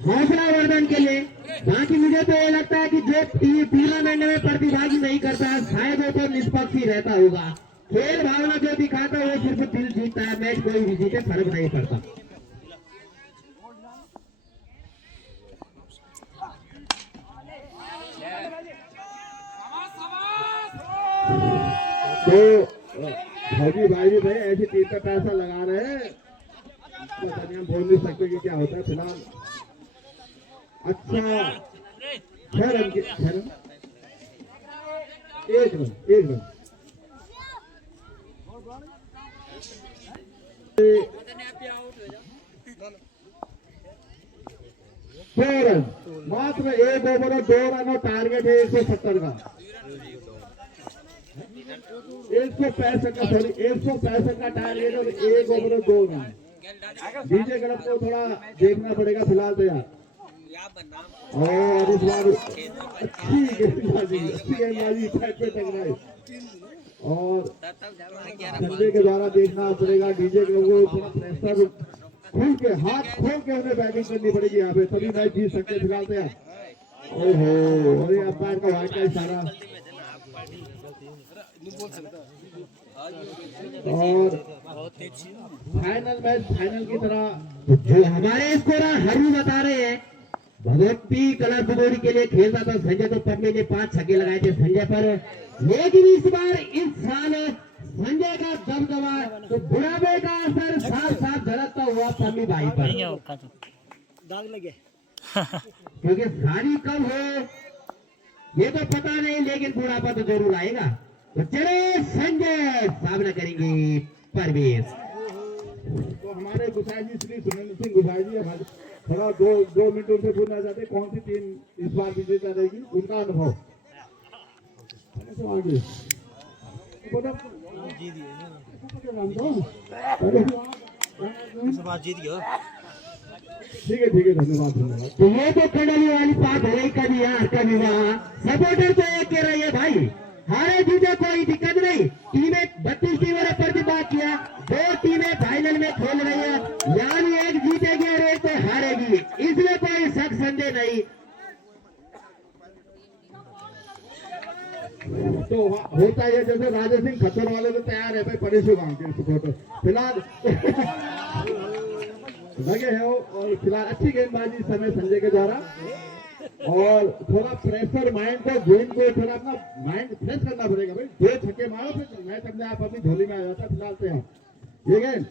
हौसला वर्धन के लिए। बाकी मुझे तो ये लगता है कि जो टूर्नामेंट में प्रतिभागी नहीं करता शायद वो तो निष्पक्ष ही रहता होगा। खेल भावना जो दिखाता है वो सिर्फ दिल जीतता है, मैच कोई भी जीते फर्क नहीं पड़ता। तो फौजी भाई भी भाई ऐसी टीम का पैसा लगा रहे हैं, पता नहीं हम बोल नहीं सकते कि क्या होता है। फिलहाल अच्छा 6 रन के 6 रन 1 रन 1 रन रन मात्र 1 ओवर और 2 रन और टारगेट है 170 का 165 का सॉरी 165 का टारगेट और 1 ओवर और 2 रन। डीजे क्लब को थोड़ा देखना पड़ेगा फिलहाल तो यार। और इस बार अच्छी गेंदबाजी पैड पे टकराई और संजय के द्वारा देखना पड़ेगा। डीजे क्लब को थोड़ा प्रेशर खुल के हाथ खोल के उन्हें बैटिंग करनी पड़ेगी यहाँ पे, तभी मैच जीत सकते फिलहाल तो यार। ओहो अरे अंपायर का वाइड का इशारा। और फाइनल मैच फाइनल की तरह जो हमारे स्कोरर हरु बता रहे हैं भगवती कलर बुदोरी के लिए खेलता था संजय, तो पन्ने ने 5 छक्के लगाए थे संजय पर। लेकिन इस बार इस साल संजय का दबदबा तो बुढ़ापे का असर साफ साफ झलकता हुआ पम्मी भाई पर, दाग लगे क्योंकि सारी कब हो ये तो पता नहीं, लेकिन बुढ़ापा तो जरूर आएगा। तो चले संजय सामना करेंगे परवेश। तो हमारे गुसाई जी श्री सुरेंद्र सिंह गुसाई जी हमारे थोड़ा 2 मिनट उनसे पूछना चाहते हैं कौन सी टीम इस बार विजेता रहेगी, उनका अनुभव। तो आगे ठीक है धन्यवाद। तो ये तो कंडली वाली बात हो गई, कभी यार कभी वहाँ सपोर्टर तो एक कह रही है भाई हारे जीते कोई दिक्कत नहीं। टीमें 32 टीमों ने प्रतिभाग किया, 2 टीमें फाइनल में खेल रही है, यानी एक जीतेगी और एक तो हारेगी, इसमें कोई शक संदेह नहीं। तो होता है जैसे राजा सिंह खतर वाले तो तैयार है भाई परेशु गांव के सपोर्टर फिलहाल लगे हैं और फिलहाल अच्छी गेंदबाजी इस समय संजय के द्वारा और थोड़ा प्रेशर माइंड को गेम को थोड़ा अपना माइंड फ्रेश करना पड़ेगा भाई। 2 छक्के मारो फिर मैच अपने आप अपनी झोली में आ जाता है। फिलहाल से हम ये गेंद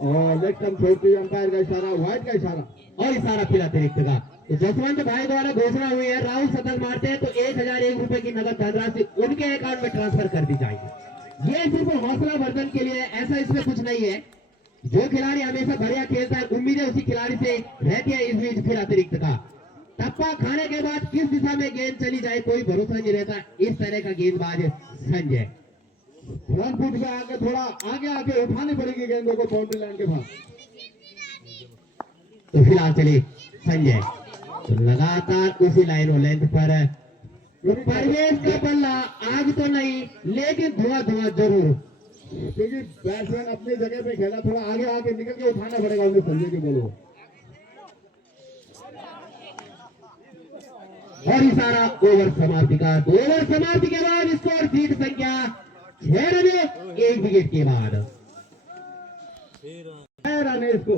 और लेग स्टंप छोड़ती अंपायर का इशारा, वाइड का इशारा और इशारा फिर अतिरिक्त का। तो जसवंत भाई द्वारा घोषणा हुई है राहुल शतक मारते हैं तो 1001 रुपए की नगद धनराशि उनके अकाउंट में ट्रांसफर कर दी जाएगी। ये सिर्फ हौसला वर्धन के लिए, ऐसा इसमें कुछ नहीं है। जो खिलाड़ी हमेशा बढ़िया खेलता है उम्मीदें उसी खिलाड़ी से रहती है। इस बीच फिर अतिरिक्त का टप्पा खाने के बाद किस दिशा में गेंद चली जाए कोई भरोसा नहीं रहता। इस तरह का गेंदबाज संजय फ्रंट फुट में आके थोड़ा आगे उठानी पड़ेगी गेंदों को बाउंड्री लाइन के पास। तो फिलहाल चलिए संजय। तो लगातार उसी लाइन और लेंथ पर परवेज का बल्ला आग तो नहीं लेकिन धुआं धुआं जरूर, क्योंकि बैट्समैन अपनी जगह पे खेला, थोड़ा आगे आके निकल के उठाना पड़ेगा उन्हें संजय के बोलो। और इशारा ओवर समाप्ति का। ओवर समाप्ति के बाद स्कोर जीत संख्या 6 रन 1 विकेट के बाद। रन है इसको।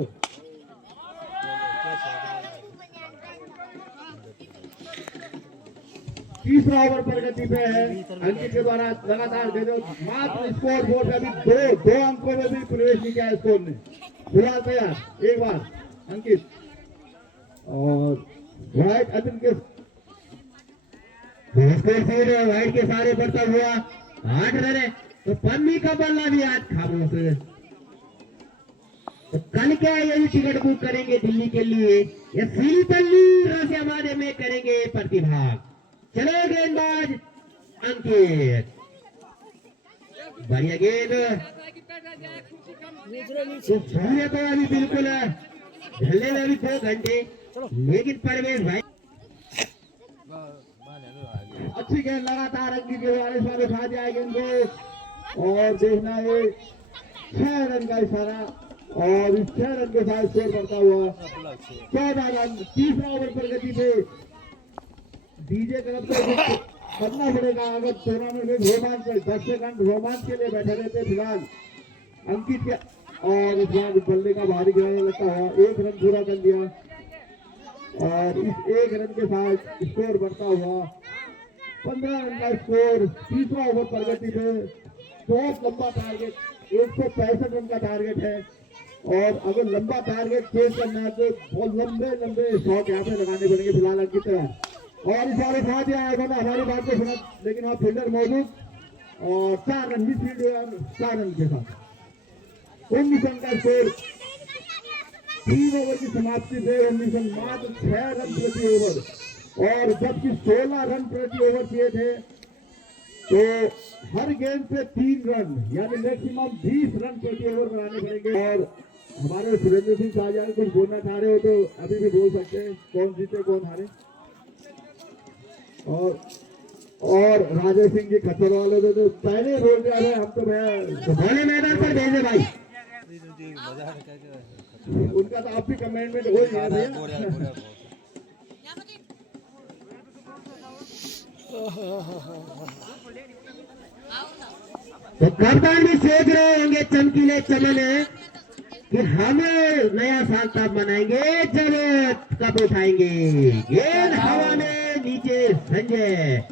तीसरा ओवर प्रगति पे है अंकित के द्वारा लगातार दे दो, मात्र स्कोर बोर्ड पे अभी दो अंकों में भी प्रवेश नहीं किया स्कोर ने। फिलहाल तैयार एक बार अंकित और वाइट अतुल के वाइट के सारे बढ़ता हुआ 8 रन है। तो पन्नी का बल्ला भी आज खामोश। तो कल क्या यही टिकट बुक करेंगे दिल्ली के लिए या सीतली रसियाबाद में करेंगे प्रतिभाग। चलो गेंदबाज अंकित, बढ़िया गेंद। सूर्य तो अभी बिल्कुल ढलने में अभी 2 घंटे, लेकिन परवेज भाई अच्छी गेंद लगातार अंकित के द्वारा इस बार उठा दिया गेंद को और देखना है 6 रन का इशारा और इस 6 रन के साथ स्कोर बढ़ता हुआ 14 रन। तीसरा ओवर प्रगति पे डीजे तरफ से करना पड़ेगा अगर टूर्नामेंट में रोमांच 10 सेकंड रोमांच के लिए बैठे रहते। फिलहाल अंकित के और इस बार बल्ले का भारी गिराने लगता हुआ 1 रन पूरा कर दिया और इस 1 रन के साथ स्कोर बढ़ता हुआ 15 रन का स्कोर। तीसरा ओवर प्रगति पे बहुत लंबा टारगेट 165 रन का टारगेट है और अगर लंबा टारगेट चेज करना है तो बहुत लंबे लंबे शॉट यहाँ पे लगाने पड़ेंगे। फिलहाल अंकित तैयार और इस बार उठा दिया है हमारी बात को सुना, लेकिन वहाँ फील्डर मौजूद और 4 रन ही फील्ड 4 रन के साथ 19 रन का स्कोर। 3 ओवर की समाप्ति पे 19 रन, मात्र 6 रन प्रति ओवर और जबकि 16 रन प्रति ओवर किए थे तो हर गेंद पे 3 रन यानी मैक्सिमम 20 रन प्रति ओवर बनाने पड़ेंगे। और हमारे सुरेंद्र सिंह शाहजहां कुछ बोलना चाह रहे हो तो अभी भी बोल सकते हैं, कौन जीते कौन हारे। और राजेश सिंह जी खच्चर वाले तो पहले बोल दिया है हम तो भले मैदान पर भेजे भाई, उनका तो आप भी कमेंटमेंट हो ही है भैया। तो कप्तान भी सोच रहे होंगे चमकीले चमन कि हम नया साल तब मनाएंगे जब कप उठाएंगे। गेंद हवा में नीचे संजय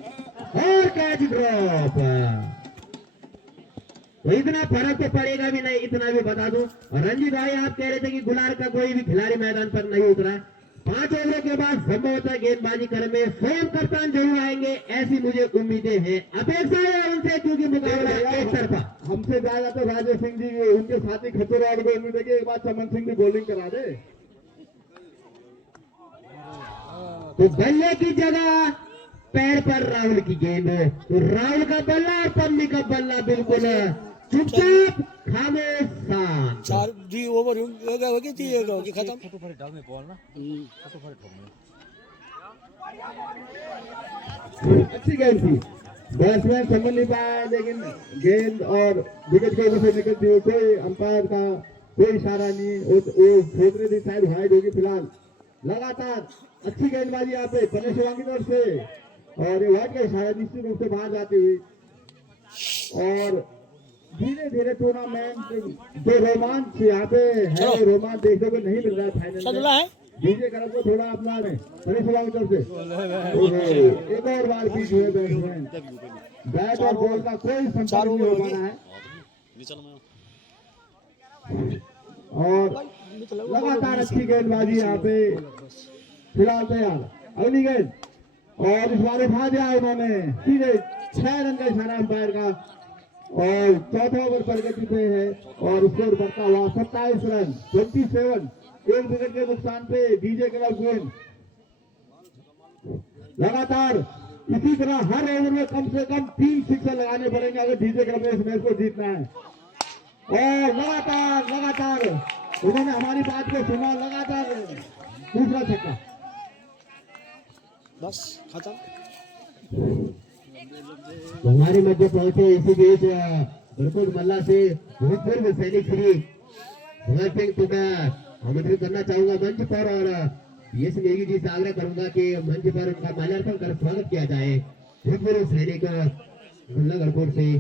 और कैच ड्रॉप। तो इतना फर्क तो पड़ेगा भी नहीं, इतना भी बता दूं। और रंजीत भाई आप कह रहे थे कि गुलार का कोई भी खिलाड़ी मैदान पर नहीं उतरा। 5 ओवरों के बाद संभवतः गेंदबाजी करने में स्वयं कप्तान जरूर आएंगे, ऐसी मुझे उम्मीदें हैं, अपेक्षा है उनसे, क्योंकि मुकाबला एक तरफा। हमसे ज्यादा तो राजेश सिंह जी उनके साथी खतुरवाल को उम्मीद है कि एक बार चमन सिंह भी बॉलिंग करा दे। तो बल्ले की जगह पैर पर राहुल की गेंद, तो राहुल का बल्ला और पन्नी का बल्ला बिल्कुल चुपचाप खामोश शांत। 4 दी ओवर हो गई थी ये खत्म। अच्छी गेंद थी, बैट्समैन समझ नहीं पाया लेकिन गेंद और विकेट के ऊपर से निकलती हुई कोई अंपायर का कोई इशारा नहीं, वो सोच रही थी शायद वाइड होगी। फिलहाल लगातार अच्छी गेंदबाजी यहाँ पे पन्ने शिवांग की तरफ से और ये वाइड का इशारा निश्चित रूप से बाहर जाती हुई और धीरे धीरे टूर्नामेंट जो रोमांच यहाँ पे है, रोमांच देखने को नहीं मिल रहा है फाइनल में। डीजे करब को थोड़ा अपना रहे पन्ने शिवांग की तरफ से एक और बार बीच हुए बैट्समैन, बैट और बॉल का कोई संपर्क नहीं हो पा रहा है और लगातार अच्छी गेंदबाजी यहाँ पे। फिलहाल तैयार अगली गेंद और इस बार उठा दिया उन्होंने सीधे 6 रन का इशारा अंपायर का और चौथा ओवर प्रगति पे है और स्कोर बढ़ता हुआ 27 रन 27, 1 विकेट के नुकसान पे डीजे क्लब विन। लगातार इसी तरह हर ओवर में कम से कम 3 सिक्सर लगाने पड़ेंगे अगर डीजे क्लब ने इस मैच को जीतना है। और लगातार उन्होंने हमारी बात को सुना, लगातार दूसरा छक्का। बस खत्म। हमारे मध्य पहुंचे इसी बीच गणपत मल्ला से भूतपूर्व सैनिक श्री भगत सिंह को मैं आमंत्रित करना चाहूंगा मंच पर और यश नेगी जी से आग्रह करूंगा कि मंच पर उनका माल्यार्पण कर स्वागत किया जाए। भूतपूर्व सैनिक गणपुर से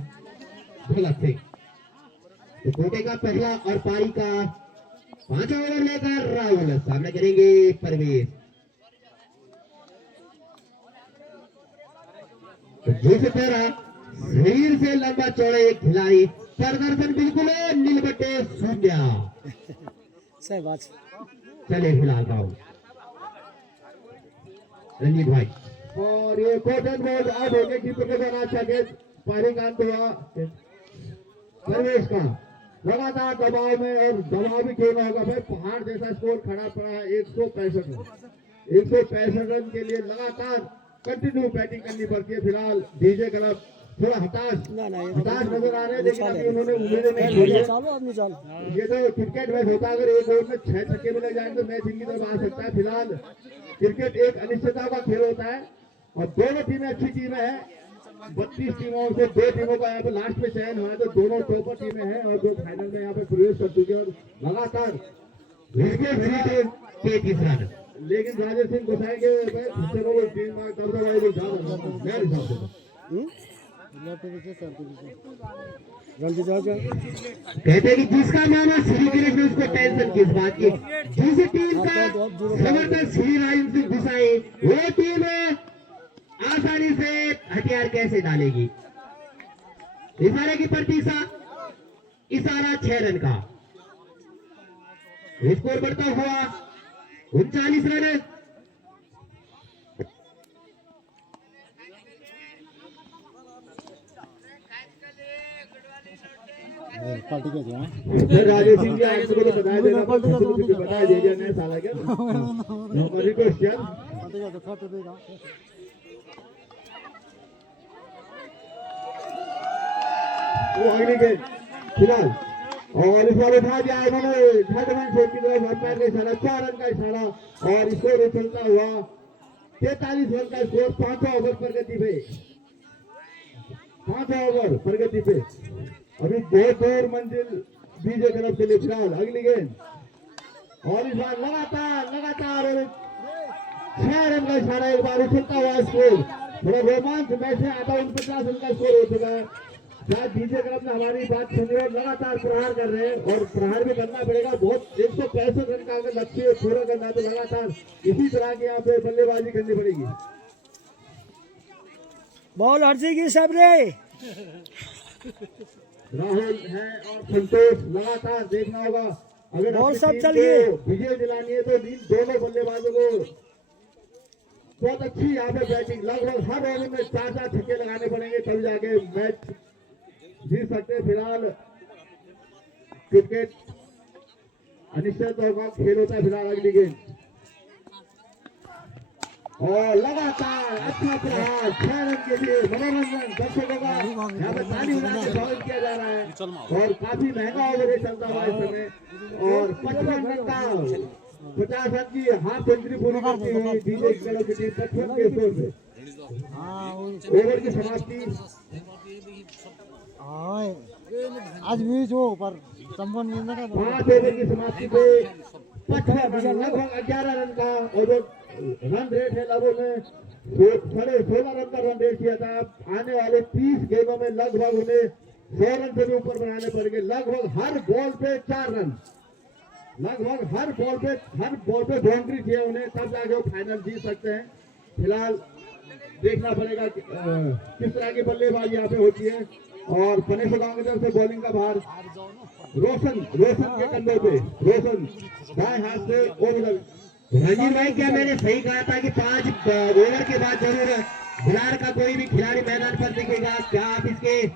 भगत सिंह। तो कोटे का पहला और पारी का 5 ओवर लेकर राहुल सामना करेंगे परवेश। जिस तरह शरीर से लंबा चौड़ा एक खिलाड़ी, प्रदर्शन बिल्कुल नीलबट्टे शून्य। सही बात। चले फिलहाल राहुल। रंजीत भाई और ये कॉटन बॉल आउट हो गए कीपर के द्वारा। अच्छा गेंद पारी का अंत हुआ परवेश का। लगातार दबाव में और दबाव भी खेलना होगा भाई। पहाड़ जैसा स्कोर खड़ा पड़ा है 165 रन के लिए लगातार कंटिन्यू बैटिंग करनी पड़ती है। फिलहाल डीजे क्लब थोड़ा हताश नजर आ रहे हैं, लेकिन अभी उन्होंने उम्मीदें नहीं छोड़ी है। ये तो क्रिकेट मैच होता है, अगर एक ओवर में 6 छक्के मिले जाए तो मैच इनकी तरफ आ सकता है। फिलहाल क्रिकेट एक अनिश्चितता का खेल होता है और दोनों टीमें अच्छी टीमें हैं। 32 टीमों से 2 टीमों का यहाँ पे लास्ट में चयन हुआ है, तो दोनों टॉपर टीमें हैं और जो फाइनल में यहाँ पे प्रवेश कर चुके हैं और लगातार। लेकिन राजेश सिंह गोसाई के टीम में कब्जा भाई भी मेरे हिसाब से कहते हैं कि जिसका नाम है श्री कृष्ण उसको टेंशन किस बात की। जिस टीम का समर्थक श्री राजेंद्र सिंह गोसाई, वो टीम आसानी से हथियार कैसे डालेगी। इशारे की प्रतीक्षा, इशारा 6 रन का। स्कोर बढ़ता हुआ 39 रन। राजेश सिंह जी आपको तो बताया देना बताया दीजिए नया साल क्या वो अगली गेंद फिलहाल और इस बार उठा दिया उन्होंने थर्ड मैन शॉट की तरफ अंपायर का इशारा 4 रन का इशारा और स्कोर उछलता हुआ 43 रन का स्कोर। 5वां ओवर प्रगति पे 5वां ओवर प्रगति पे अभी बहुत दूर मंजिल बीजे तरफ के लिए। फिलहाल अगली गेंद और इस बार लगातार 6 रन का इशारा एक बार उछलता हुआ स्कोर। थोड़ा रोमांच मैच है। 49 रन का स्कोर हो चुका है। शायद डीजे क्लब ने हमारी बात सुनी और लगातार प्रहार कर रहे हैं और प्रहार भी करना पड़ेगा। बहुत 165 रन का अगर लक्ष्य पूरा करना है तो लगातार इसी तरह की यहाँ पे बल्लेबाजी करनी पड़ेगी। बॉल हर्षेगी सब रे। राहुल है और संतोष लगातार देखना होगा। अगर बॉल सब चलिए विजय दिलानी है तो इन दोनों बल्लेबाजों को बहुत अच्छी यहाँ पे बैटिंग, लगभग हर ओवर में 4 छक्के लगाने पड़ेंगे तब जाके मैच जीत सकते हैं। फिलहाल क्रिकेट अनिश्चित होगा खेल होता है। फिलहाल अगली गेंद और लगातार अच्छा प्रहार 6 रन के लिए मनोरंजन दर्शकों का यहाँ पे ताली बजा के स्वागत किया जा रहा है और काफी महंगा ओवर चलता हुआ इस समय। और 55 रन का 50 रन की हाफ सेंचुरी पूरी करती हुई डीजे क्लब की टीम 55 के स्कोर पे ओवर की समाप्ति। आज भी जो पर संपन्न 5 ओवर की समाप्ति पे 55 रन, लगभग 11 रन का ओवर रन रेट है। लोगों ने 16.5 रन का रन रेट किया था। आने वाले 30 गेंदों में लगभग उन्हें 100 रन से भी ऊपर बनाने पड़ेंगे। लगभग हर बॉल पे 4 रन, लगभग हर बॉल पे बाउंड्री चाहिए उन्हें, तब जाके वो फाइनल जीत सकते हैं। फिलहाल देखना पड़ेगा किस तरह की बल्लेबाजी यहाँ पे होती है। और पनेश्वर गांव की तरफ से बॉलिंग का भार रोशन के कंधों पे। रोशन दाएं हाथ से ओवर। रंजीत भाई क्या मैंने सही कहा था कि 5 ओवर के बाद जरूर बिहार का कोई भी खिलाड़ी मैदान पर दिखेगा? क्या आप इसके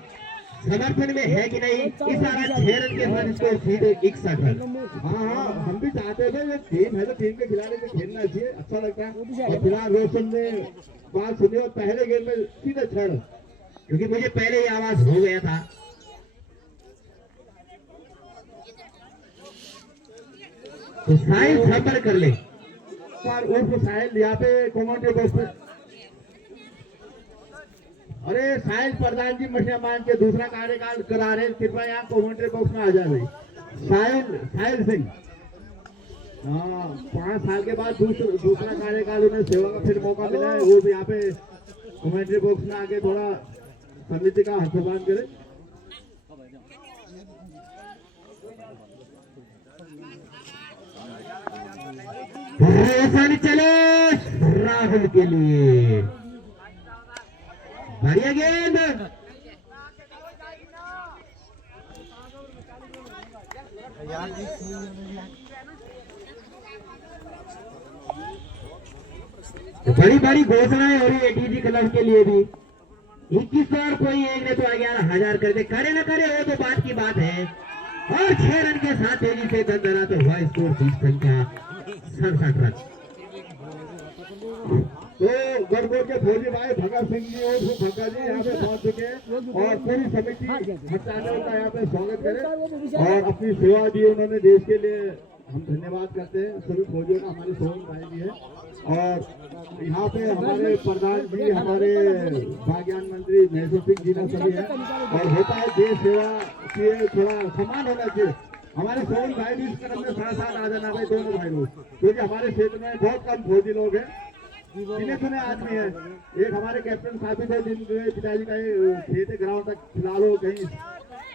समर्थन में है कि नहीं? इशारा 6 रन के बाद इसको सीधे 61 रन। हाँ हम भी चाहते थे ये टीम है तो टीम के खिलाड़ी को खेलना चाहिए, अच्छा लगता है। और फिलहाल रोशन ने बात सुनी और पहले गेम में सीधे 6 रन, क्योंकि मुझे पहले ही आवाज हो गया था। तो साइंस संपर्क कर ले। गायकवाड़ उर्फ साहिल यहाँ पे कमेंट्री बॉक्स पे। अरे साहिल प्रधान जी मशीमान के दूसरा कार्यकाल करा रहे, कृपया यहाँ कमेंट्री बॉक्स में आ जाए भाई। साहिल सिंह, हाँ 5 साल के बाद दूसरा कार्यकाल उन्हें सेवा का फिर मौका मिला है, वो भी यहाँ पे कमेंट्री बॉक्स में आके थोड़ा समिति का हस्तपान करे। रोशन चले राहुल के लिए, बढ़िया गेंद, बड़ी बड़ी घोषणाएं हो रही है डीजी क्लब के लिए भी। 21 और कोई एक ने तो 11,000 कर दे, करे ना करे वो तो बात की बात है। और 6 रन के साथ तेजी से दंदना तो हुआ स्कोर 30 संख्या 67 रन। तो गढ़पुर के फौजी भाई भगत सिंह जी और भक्का जी यहाँ पे पहुंच चुके हैं और पूरी समिति हत्यारों का यहाँ पे स्वागत करें और अपनी सेवा दी उन्होंने देश के लिए। हम धन्यवाद करते हैं सभी फौजियों का, हमारे सोहन भाई भी है और यहाँ पे हमारे प्रधान जी, हमारे भाग्यान मंत्री महेश्वर सिंह जी ने सभी है। और होता है देश सेवा के थोड़ा सम्मान होना चाहिए। हमारे सोहन भाई भी इस क्रम में साथ आ जाना भाई, दोनों भाई लोग, क्योंकि हमारे क्षेत्र में बहुत कम फौजी लोग हैं, गिने चुने आदमी है। एक हमारे कैप्टन साथी थे जिनके पिताजी का खेत ग्राउंड तक फिलहाल हो कहीं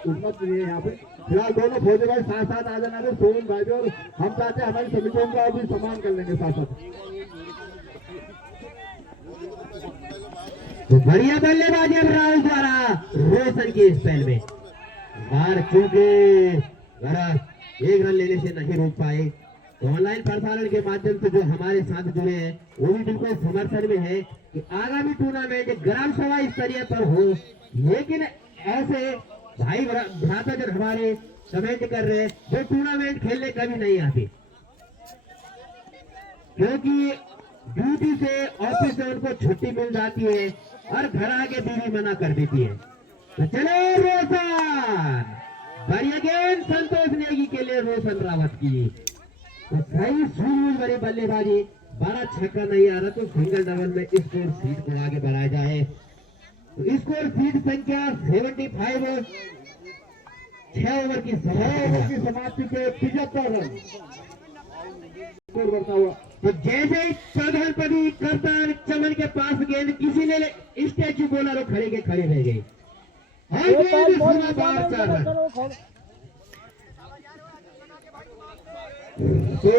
उन्नत नहीं है यहाँ पे। फिलहाल दोनों फौजी भाई साथ आ जाना है, सोहन भाई भी, और हम चाहते हैं हमारी समितियों का भी सम्मान कर लेंगे साथ साथ। तो बढ़िया बल्लेबाजी अब राहुल द्वारा रोशन के स्पेल में बार चूके एक रन लेने से नहीं रोक पाए। तो ऑनलाइन प्रसारण के माध्यम से जो हमारे साथ जुड़े हैं वो भी बिल्कुल समर्थन में है कि आगामी टूर्नामेंट ग्राम सभा स्तरीय पर हो, लेकिन ऐसे भाई भ्राताजन हमारे कमेंट कर रहे हैं जो टूर्नामेंट खेलने कभी नहीं आते, क्योंकि ड्यूटी से ऑफिस से उनको छुट्टी मिल जाती है और घर आके बीवी मना कर देती है। तो चलो रोशन, बढ़िया गेंद संतोष नेगी के लिए रोशन रावत की। तो सही सूझबूझ भरी बल्लेबाजी, बड़ा छक्का नहीं आ रहा तो सिंगल डबल में स्कोर सीट को आगे बढ़ाया जाए। तो स्कोर सीट संख्या 75, 6 ओवर की समाप्ति पे 75 रन स्कोर बढ़ता हुआ। तो जैसे ही प्रधानपति कप्तान चमन के पास गेंद किसी ने स्टैचू बोला तो खड़े के खड़े रह गए। तो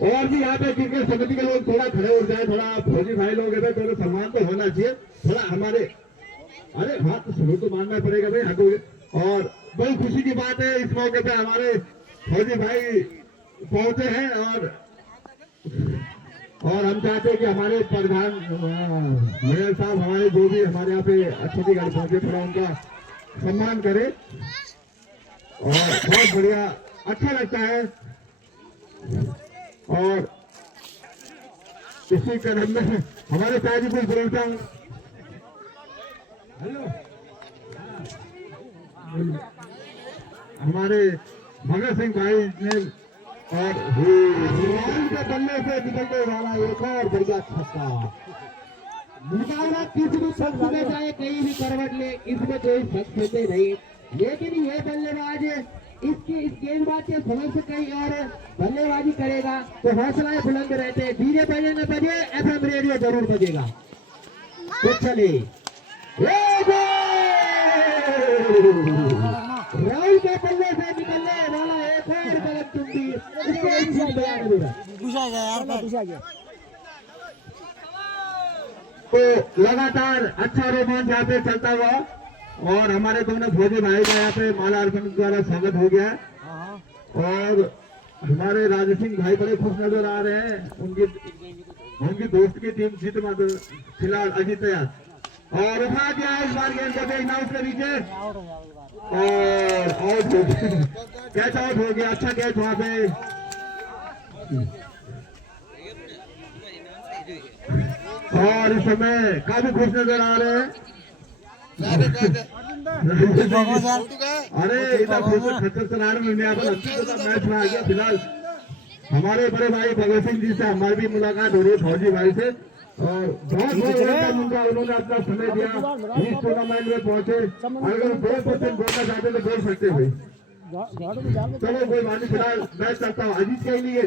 और भी यहाँ पे क्रिकेट समिति के लोग थोड़ा खड़े हो जाए, थोड़ा फौजी भाई लोग है तो सम्मान तो होना चाहिए थोड़ा हमारे। अरे हाथ तो सलूट तो मानना पड़ेगा भाई हाथों। और बड़ी खुशी की बात है इस मौके पे हमारे फौजी भाई पहुंचे हैं और हम चाहते हैं कि हमारे प्रधान मेयर साहब, हमारे जो भी हमारे यहाँ पे अतिथिगण पहुंचे, थोड़ा उनका सम्मान करें। और बहुत बढ़िया, अच्छा लगता है। और इसी क्रम में हमारे शायद कुछ बोलता हूँ। हेलो, हमारे भगत सिंह भाई ने और के बल्ले से निकलने वाला एक और बढ़िया छक्का। मुकाबला किसी भी शख्स में जाए, कहीं भी करवट ले, इसमें कोई शख्स नहीं, लेकिन ये बल्लेबाज इस गेंदबाज के समझ से कहीं और बल्लेबाजी करेगा तो हौसलाएं बुलंद रहते हैं। डीजे बजे न बजे, एफएम रेडियो जरूर बजेगा। तो चलिए राहुल के बल्ले से निकलने वाला एक और गलत चुंडी, तो लगातार अच्छा रोमांच यहाँ पे चलता हुआ और हमारे दोनों फौजी भाई का यहाँ पे माला अर्पण द्वारा स्वागत हो गया है। और हमारे राजा सिंह भाई बड़े खुश नजर आ रहे हैं, उनकी दोस्त की टीम जीत मात्र फिलहाल अजीत और उठा दिया इस बार गेंद को देखना उसके नीचे और आउट हो गया, कैच आउट हो गया। अच्छा कैच वहां पे। और इस समय काफी खुश नजर आ रहे हैं। अरे इधर खच्चर सरार में मैच में आ गया फिलहाल। हमारे बड़े भाई भगत सिंह जी से हमारी भी मुलाकात हो रही है, फौजी भाई से, और बहुत बहुत उनका, उन्होंने अपना समय दिया इस टूर्नामेंट में पहुंचे। अगर 2% बोलना चाहते तो बोल सकते भाई। चलो कोई बात नहीं, फिलहाल मैच करता हूँ। अजीत के लिए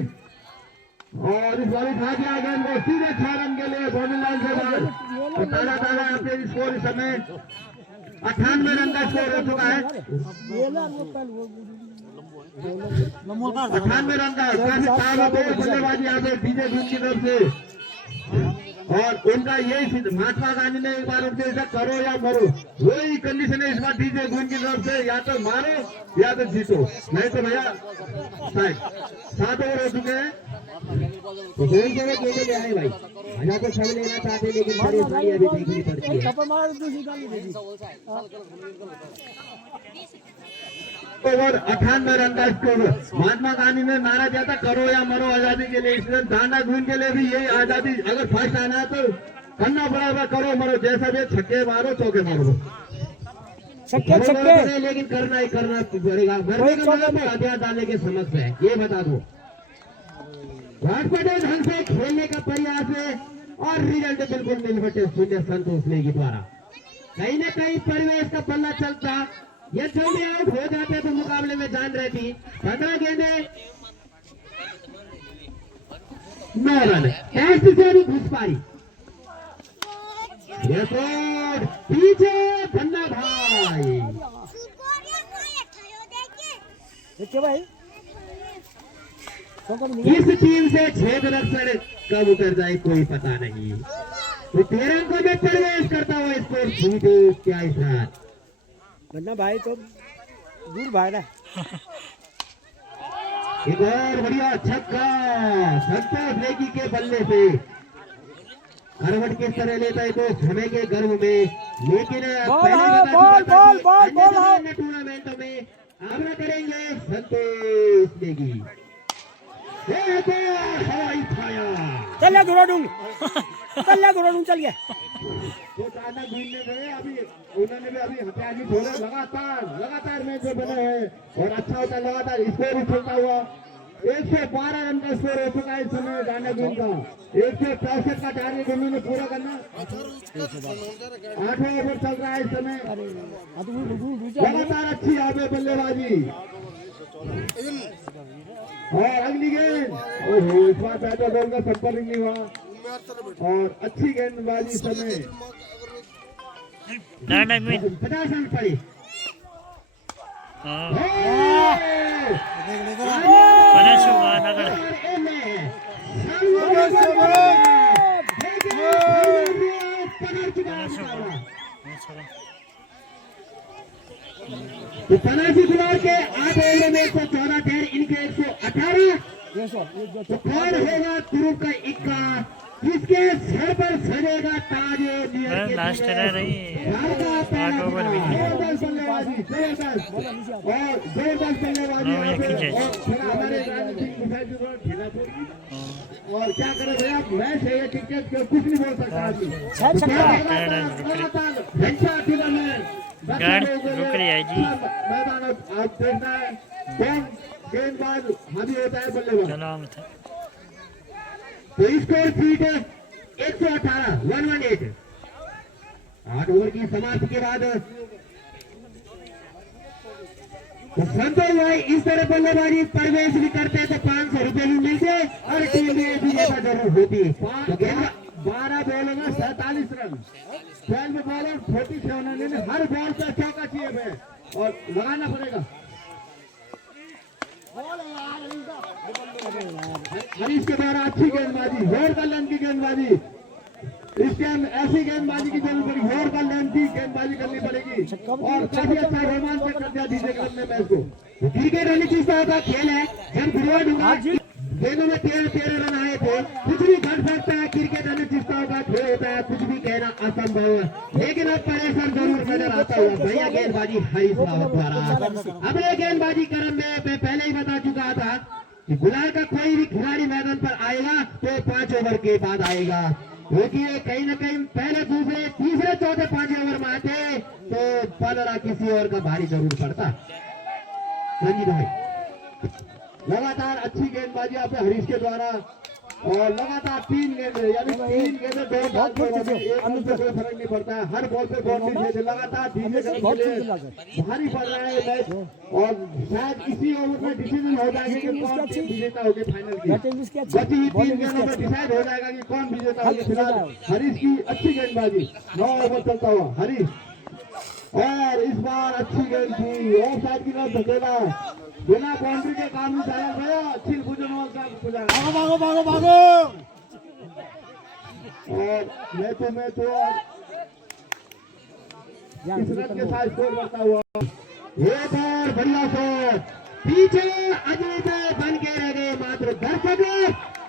और इस बार खा दिया गेंद को सीधे 6 रन के लिए बॉर्डर लाइन से बाहर। तो ताजा ताजा यहाँ पे स्कोर इस समय 98 रन का स्कोर हो चुका है। 98 रन का काफी ताबड़तोड़ बल्लेबाजी यहाँ पे डीजे गुंज की तरफ से, और उनका यही महात्मा गांधी ने एक बार उनसे ऐसा करो या मरो, वही कंडीशन है इस बार डीजे गुंज की तरफ से, या तो मारो या तो जीतो, नहीं तो भैया 7 ओवर हो चुके हैं। तो गोल के लिए गेंदे ले आए भाई, यहाँ तो सब लेना चाहते लेकिन परेशानी अभी देखनी पड़ती है। ओवर 98 रन का स्कोर। महात्मा गांधी ने नारा दिया था करो या मरो आजादी के लिए, इसलिए दाना गुन के लिए भी यही आजादी, अगर फर्स्ट आना है तो करना पड़ेगा, करो मरो, जैसा भी छक्के मारो चौके मारो, छक्के लेकिन करना ही करना पड़ेगा। मरने का मतलब हथियार डालने के समझ है, ये बता दो। राजपटेल ढंग से खेलने का प्रयास है और रिजल्ट बिल्कुल मिलबटे शून्य संतोष नेगी द्वारा। कहीं न कहीं परिवेश का पल्ला चलता, ये जल्दी आउट हो जाते तो मुकाबले में जान रहती। 15 गेंदे 9 रन, ऐसी से भी घुस पारी। पीछे धन्ना भाई, देखिए भाई इस टीम से 6 रन कब उतर जाए कोई पता नहीं। तो 13 अंकों में प्रवेश करता हुआ स्कोर जीते क्या इस रात। वरना भाई तो दूर भाई ना। एक और बढ़िया छक्का संतोष नेगी के बल्ले से। करवट किस तरह लेता है तो समय के गर्भ में, लेकिन टूर्नामेंटों में आग्रह करेंगे संतोष नेगी। हवाई फायर चल घोड़ा ढूंढ चल गया। तो दाना घूमने गए, अभी उन्होंने भी अभी हथियार भी छोड़े, लगातार मैच में बने हैं और अच्छा होता है, लगातार स्कोर भी खेलता हुआ। 112 रन का स्कोर हो चुका है इस समय दाना गुन का। 165 का टारगेट उन्होंने पूरा करना। 8वां ओवर चल रहा है इस समय, लगातार अच्छी यहाँ पे बल्लेबाजी। और अगली गेंद, ओहो इस बार बैटर बॉल का संपर्क नहीं हुआ और अच्छी गेंदबाजी समय। 50 रन पड़े। तो 85 खिलाड़ के 8 ओवर में 114 ढेर, इनके 118। तो कौन होगा तुरुप का इक्का, जिसके सर पर सजेगा ताज। लास्ट रह रही है 8 ओवर भी नहीं। जबरदस्त बल्लेबाजी, जबरदस्त और जबरदस्त बल्लेबाजी। और क्या करे भैया, मैच है ये, क्रिकेट के कुछ नहीं बोल सकता आदमी। रुक रही है जी। मैदान आप देखना है कौन गेंदबाज हावी होता है बल्लेबाज। चलो तो स्कोर शीट 118 118। 8 ओवर की समाप्ति के बाद तो संतोष भाई इस तरह बल्लेबाजी प्रवेश भी करते तो 500 रुपए भी मिलते और टीम में विजेता जरूर होती। तो 12 बॉलों में 47 रन, 12 बॉलर 47 रन, हर बॉल पर चौका चाहिए और लगाना पड़ेगा। हरीश के द्वारा अच्छी गेंदबाजी, होर का लेंथ की गेंदबाजी, इसके ऐसी गेंदबाजी की जरूरत पड़ी, होर का लेंथ की गेंदबाजी करनी पड़ेगी और काफी अच्छा रोमांचक कर दिया डीजे क्लब ने मैच को। क्रिकेट अनिश्चितता का खेल है, जब गुरुवार दूंगा गेंदों में 13 रन आए थे, कुछ भी घट सकता है, क्रिकेट अनिश्चितताओं का खेल होता है, कुछ भी कहना असंभव है, लेकिन अब परेशान जरूर नजर आता हुआ भैया गेंदबाजी हरीश रावत द्वारा। अपने गेंदबाजी क्रम में मैं पहले ही बता चुका था कि गुलाल का कोई भी खिलाड़ी मैदान पर आएगा तो 5 ओवर के बाद आएगा, क्योंकि ये कहीं न कहीं पहले दूसरे तीसरे चौथे 5 ओवर में आते तो 15 किसी और का भारी जरूर पड़ता। रंजीत भाई लगातार अच्छी गेंदबाजी यहाँ पे हरीश के द्वारा और लगातार 3 गेंद यानी 3 गेंदें दो बॉल पे एक रन से कोई फर्क नहीं पड़ता है, हर बॉल पे बाउंड्री से लगातार धीरे करने के लिए भारी पड़ रहा है मैच और शायद इसी ओवर में डिसीजन हो जाएगा कि कौन टीम विजेता होगी फाइनल की। बची हुई 3 गेंदों में डिसाइड हो जाएगा कि कौन विजेता होगी। फिलहाल हरीश की अच्छी गेंदबाजी 9 ओवर चलता हुआ हरीश और इस बार अच्छी गेंद थी ऑफ साइड की तरफ धकेला बिना बाउंड्री के काम नहीं चला गया। अच्छी भुजनवाल साहब भागो भागो भागो भागो और मैं तो इस रन के साथ स्कोर करता हुआ एक और बढ़िया शॉट पीछे अजीत बन के रह गए मात्र दर्शक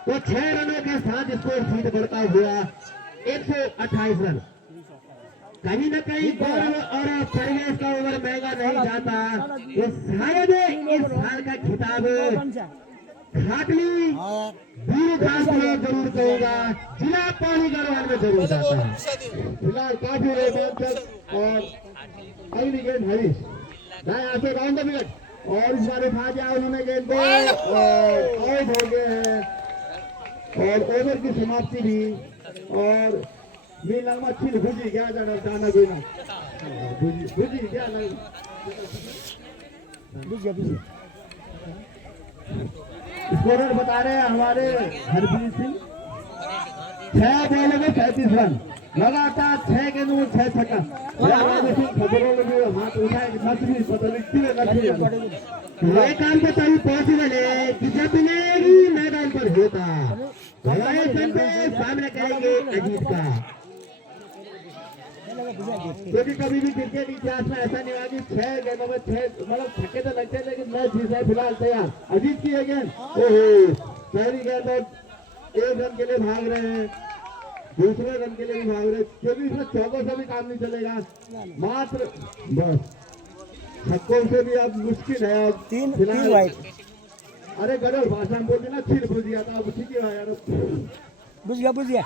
तो 6 रनों के साथ स्कोर सीध बढ़ता हुआ 128 रन। कहीं न कहीं गौरव और परिवेश का ओवर महंगा नहीं जाता तो शायद इस साल का खिताब खाटली वीरू खास को जरूर कहूंगा जिला पानी गढ़वाल में जरूर जाता है। फिलहाल काफी रोमांचक और अगली गेंद हरीश यहाँ से राउंड द विकेट और इस बार उठा दिया उन्होंने गेंद को आउट हो गए हैं और ओवर की समाप्ति भी और नीलम अच्छी भुजी क्या जाना जाना कोई ना भुजी क्या ना स्कोरर बता रहे हैं हमारे हरप्रीत सिंह 6 बॉलों में 37 रन लगातार 6 गेंदों में 6 छक्का। खबरों में भी हाथ उठाए नसरी पता नहीं ये काम तो तभी पॉसिबल है कि जब मिलेगी मैदान पर होता सामने करेंगे अजीत का क्योंकि कभी भी क्रिकेट इतिहास में ऐसा नहीं हुआ कि 6 गेंदों में 6 मतलब छक्के तो लगते हैं लेकिन मैच जीत है। फिलहाल तैयार अजीत की है गेंद ओहो पहली गेंद 1 रन के लिए भाग रहे हैं दूसरे रन के लिए भी भाग रहे हैं क्योंकि इसमें चौकों से भी काम नहीं चलेगा मात्र बस छक्कों से भी अब मुश्किल है। अब 3 वाइड अरे गड़ल भाषा में बोलते ना छिल बुझ गया था अब ठीक है यार बुझ गया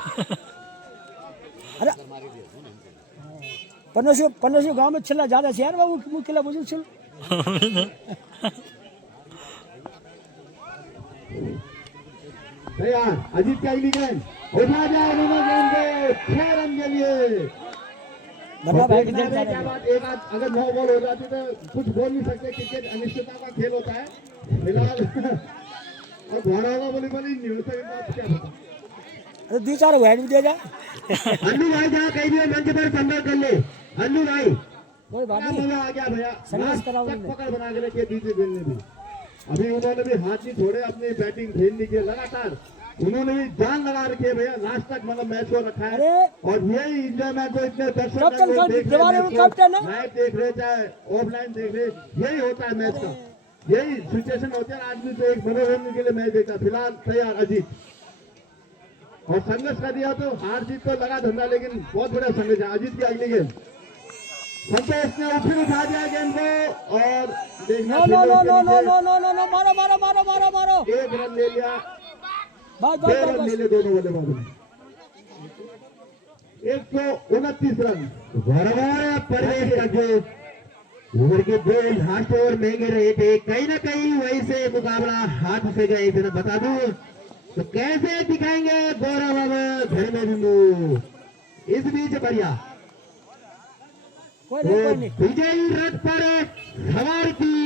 अरे 1500 गांव में छल्ला ज्यादा છે યાર બાબુ મુકેલા बुझू छल तैयार अजीत का अगली गेंद उठा जाए दोनों गेंद को 6 रन के लिए क्या बात एक आध अगर 9 बॉल हो जाती तो कुछ बोल नहीं सकते क्रिकेट अनिश्चितता का खेल होता है। फिलहाल और घोड़ा होगा बोली नहीं होता क्या पता अरे 2-4 वाइड भी दे जा अन्नू भाई जहाँ कहीं भी मंच पर संपर्क कर ले अन्नू भाई कोई बात क्या नहीं मजा आ गया भैया संघर्ष कराओ तक पकड़ बना के रखिए बीच में भी अभी उन्होंने भी हाथ नहीं छोड़े अपनी बैटिंग खेलने के लगातार उन्होंने भी जान लगा रखी है भैया लास्ट तक मतलब मैच को रखा है और यही इंजॉयमेंट जो इतने दर्शक मैच देख रहे चाहे ऑफलाइन देख रहे यही होता है मैच का यही सिचुएशन होती है आदमी तो एक मनोरंजन के लिए मैच देखता है। फिलहाल तैयार अजीत और संघर्ष कर दिया तो हार जीत तो लगा धंधा लेकिन बहुत बड़ा संघर्ष है। अजीत की अगली गेंद संतोष ने फिर उठा दिया गेंद को और देखना मारो 1 रन ले लिया 2 रन ले लिए दोनों बल्लेबाजों ने 129 रन परिवेश का जो ओवर के 2 लास्ट ओवर महंगे रहे थे कहीं ना कहीं वही से मुकाबला हाथ से गए इतना बता दूं तो कैसे दिखाएंगे गौरव घर में बिंदु इस बीच बढ़िया विजयी रथ पर सवार की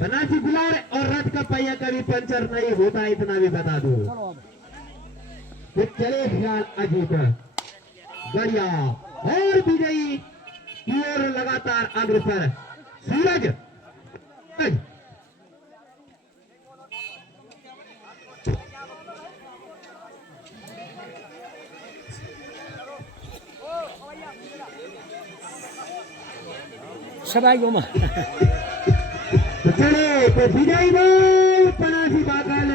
पनासी गुलार और रथ का पहिया कभी पंचर नहीं होता इतना भी बता दूं तो चले ख्याल अजीत बढ़िया और विजयी की ओर लगातार अग्रसर सूरज सब आई गो चलो तो विजयी पनासी बाकाल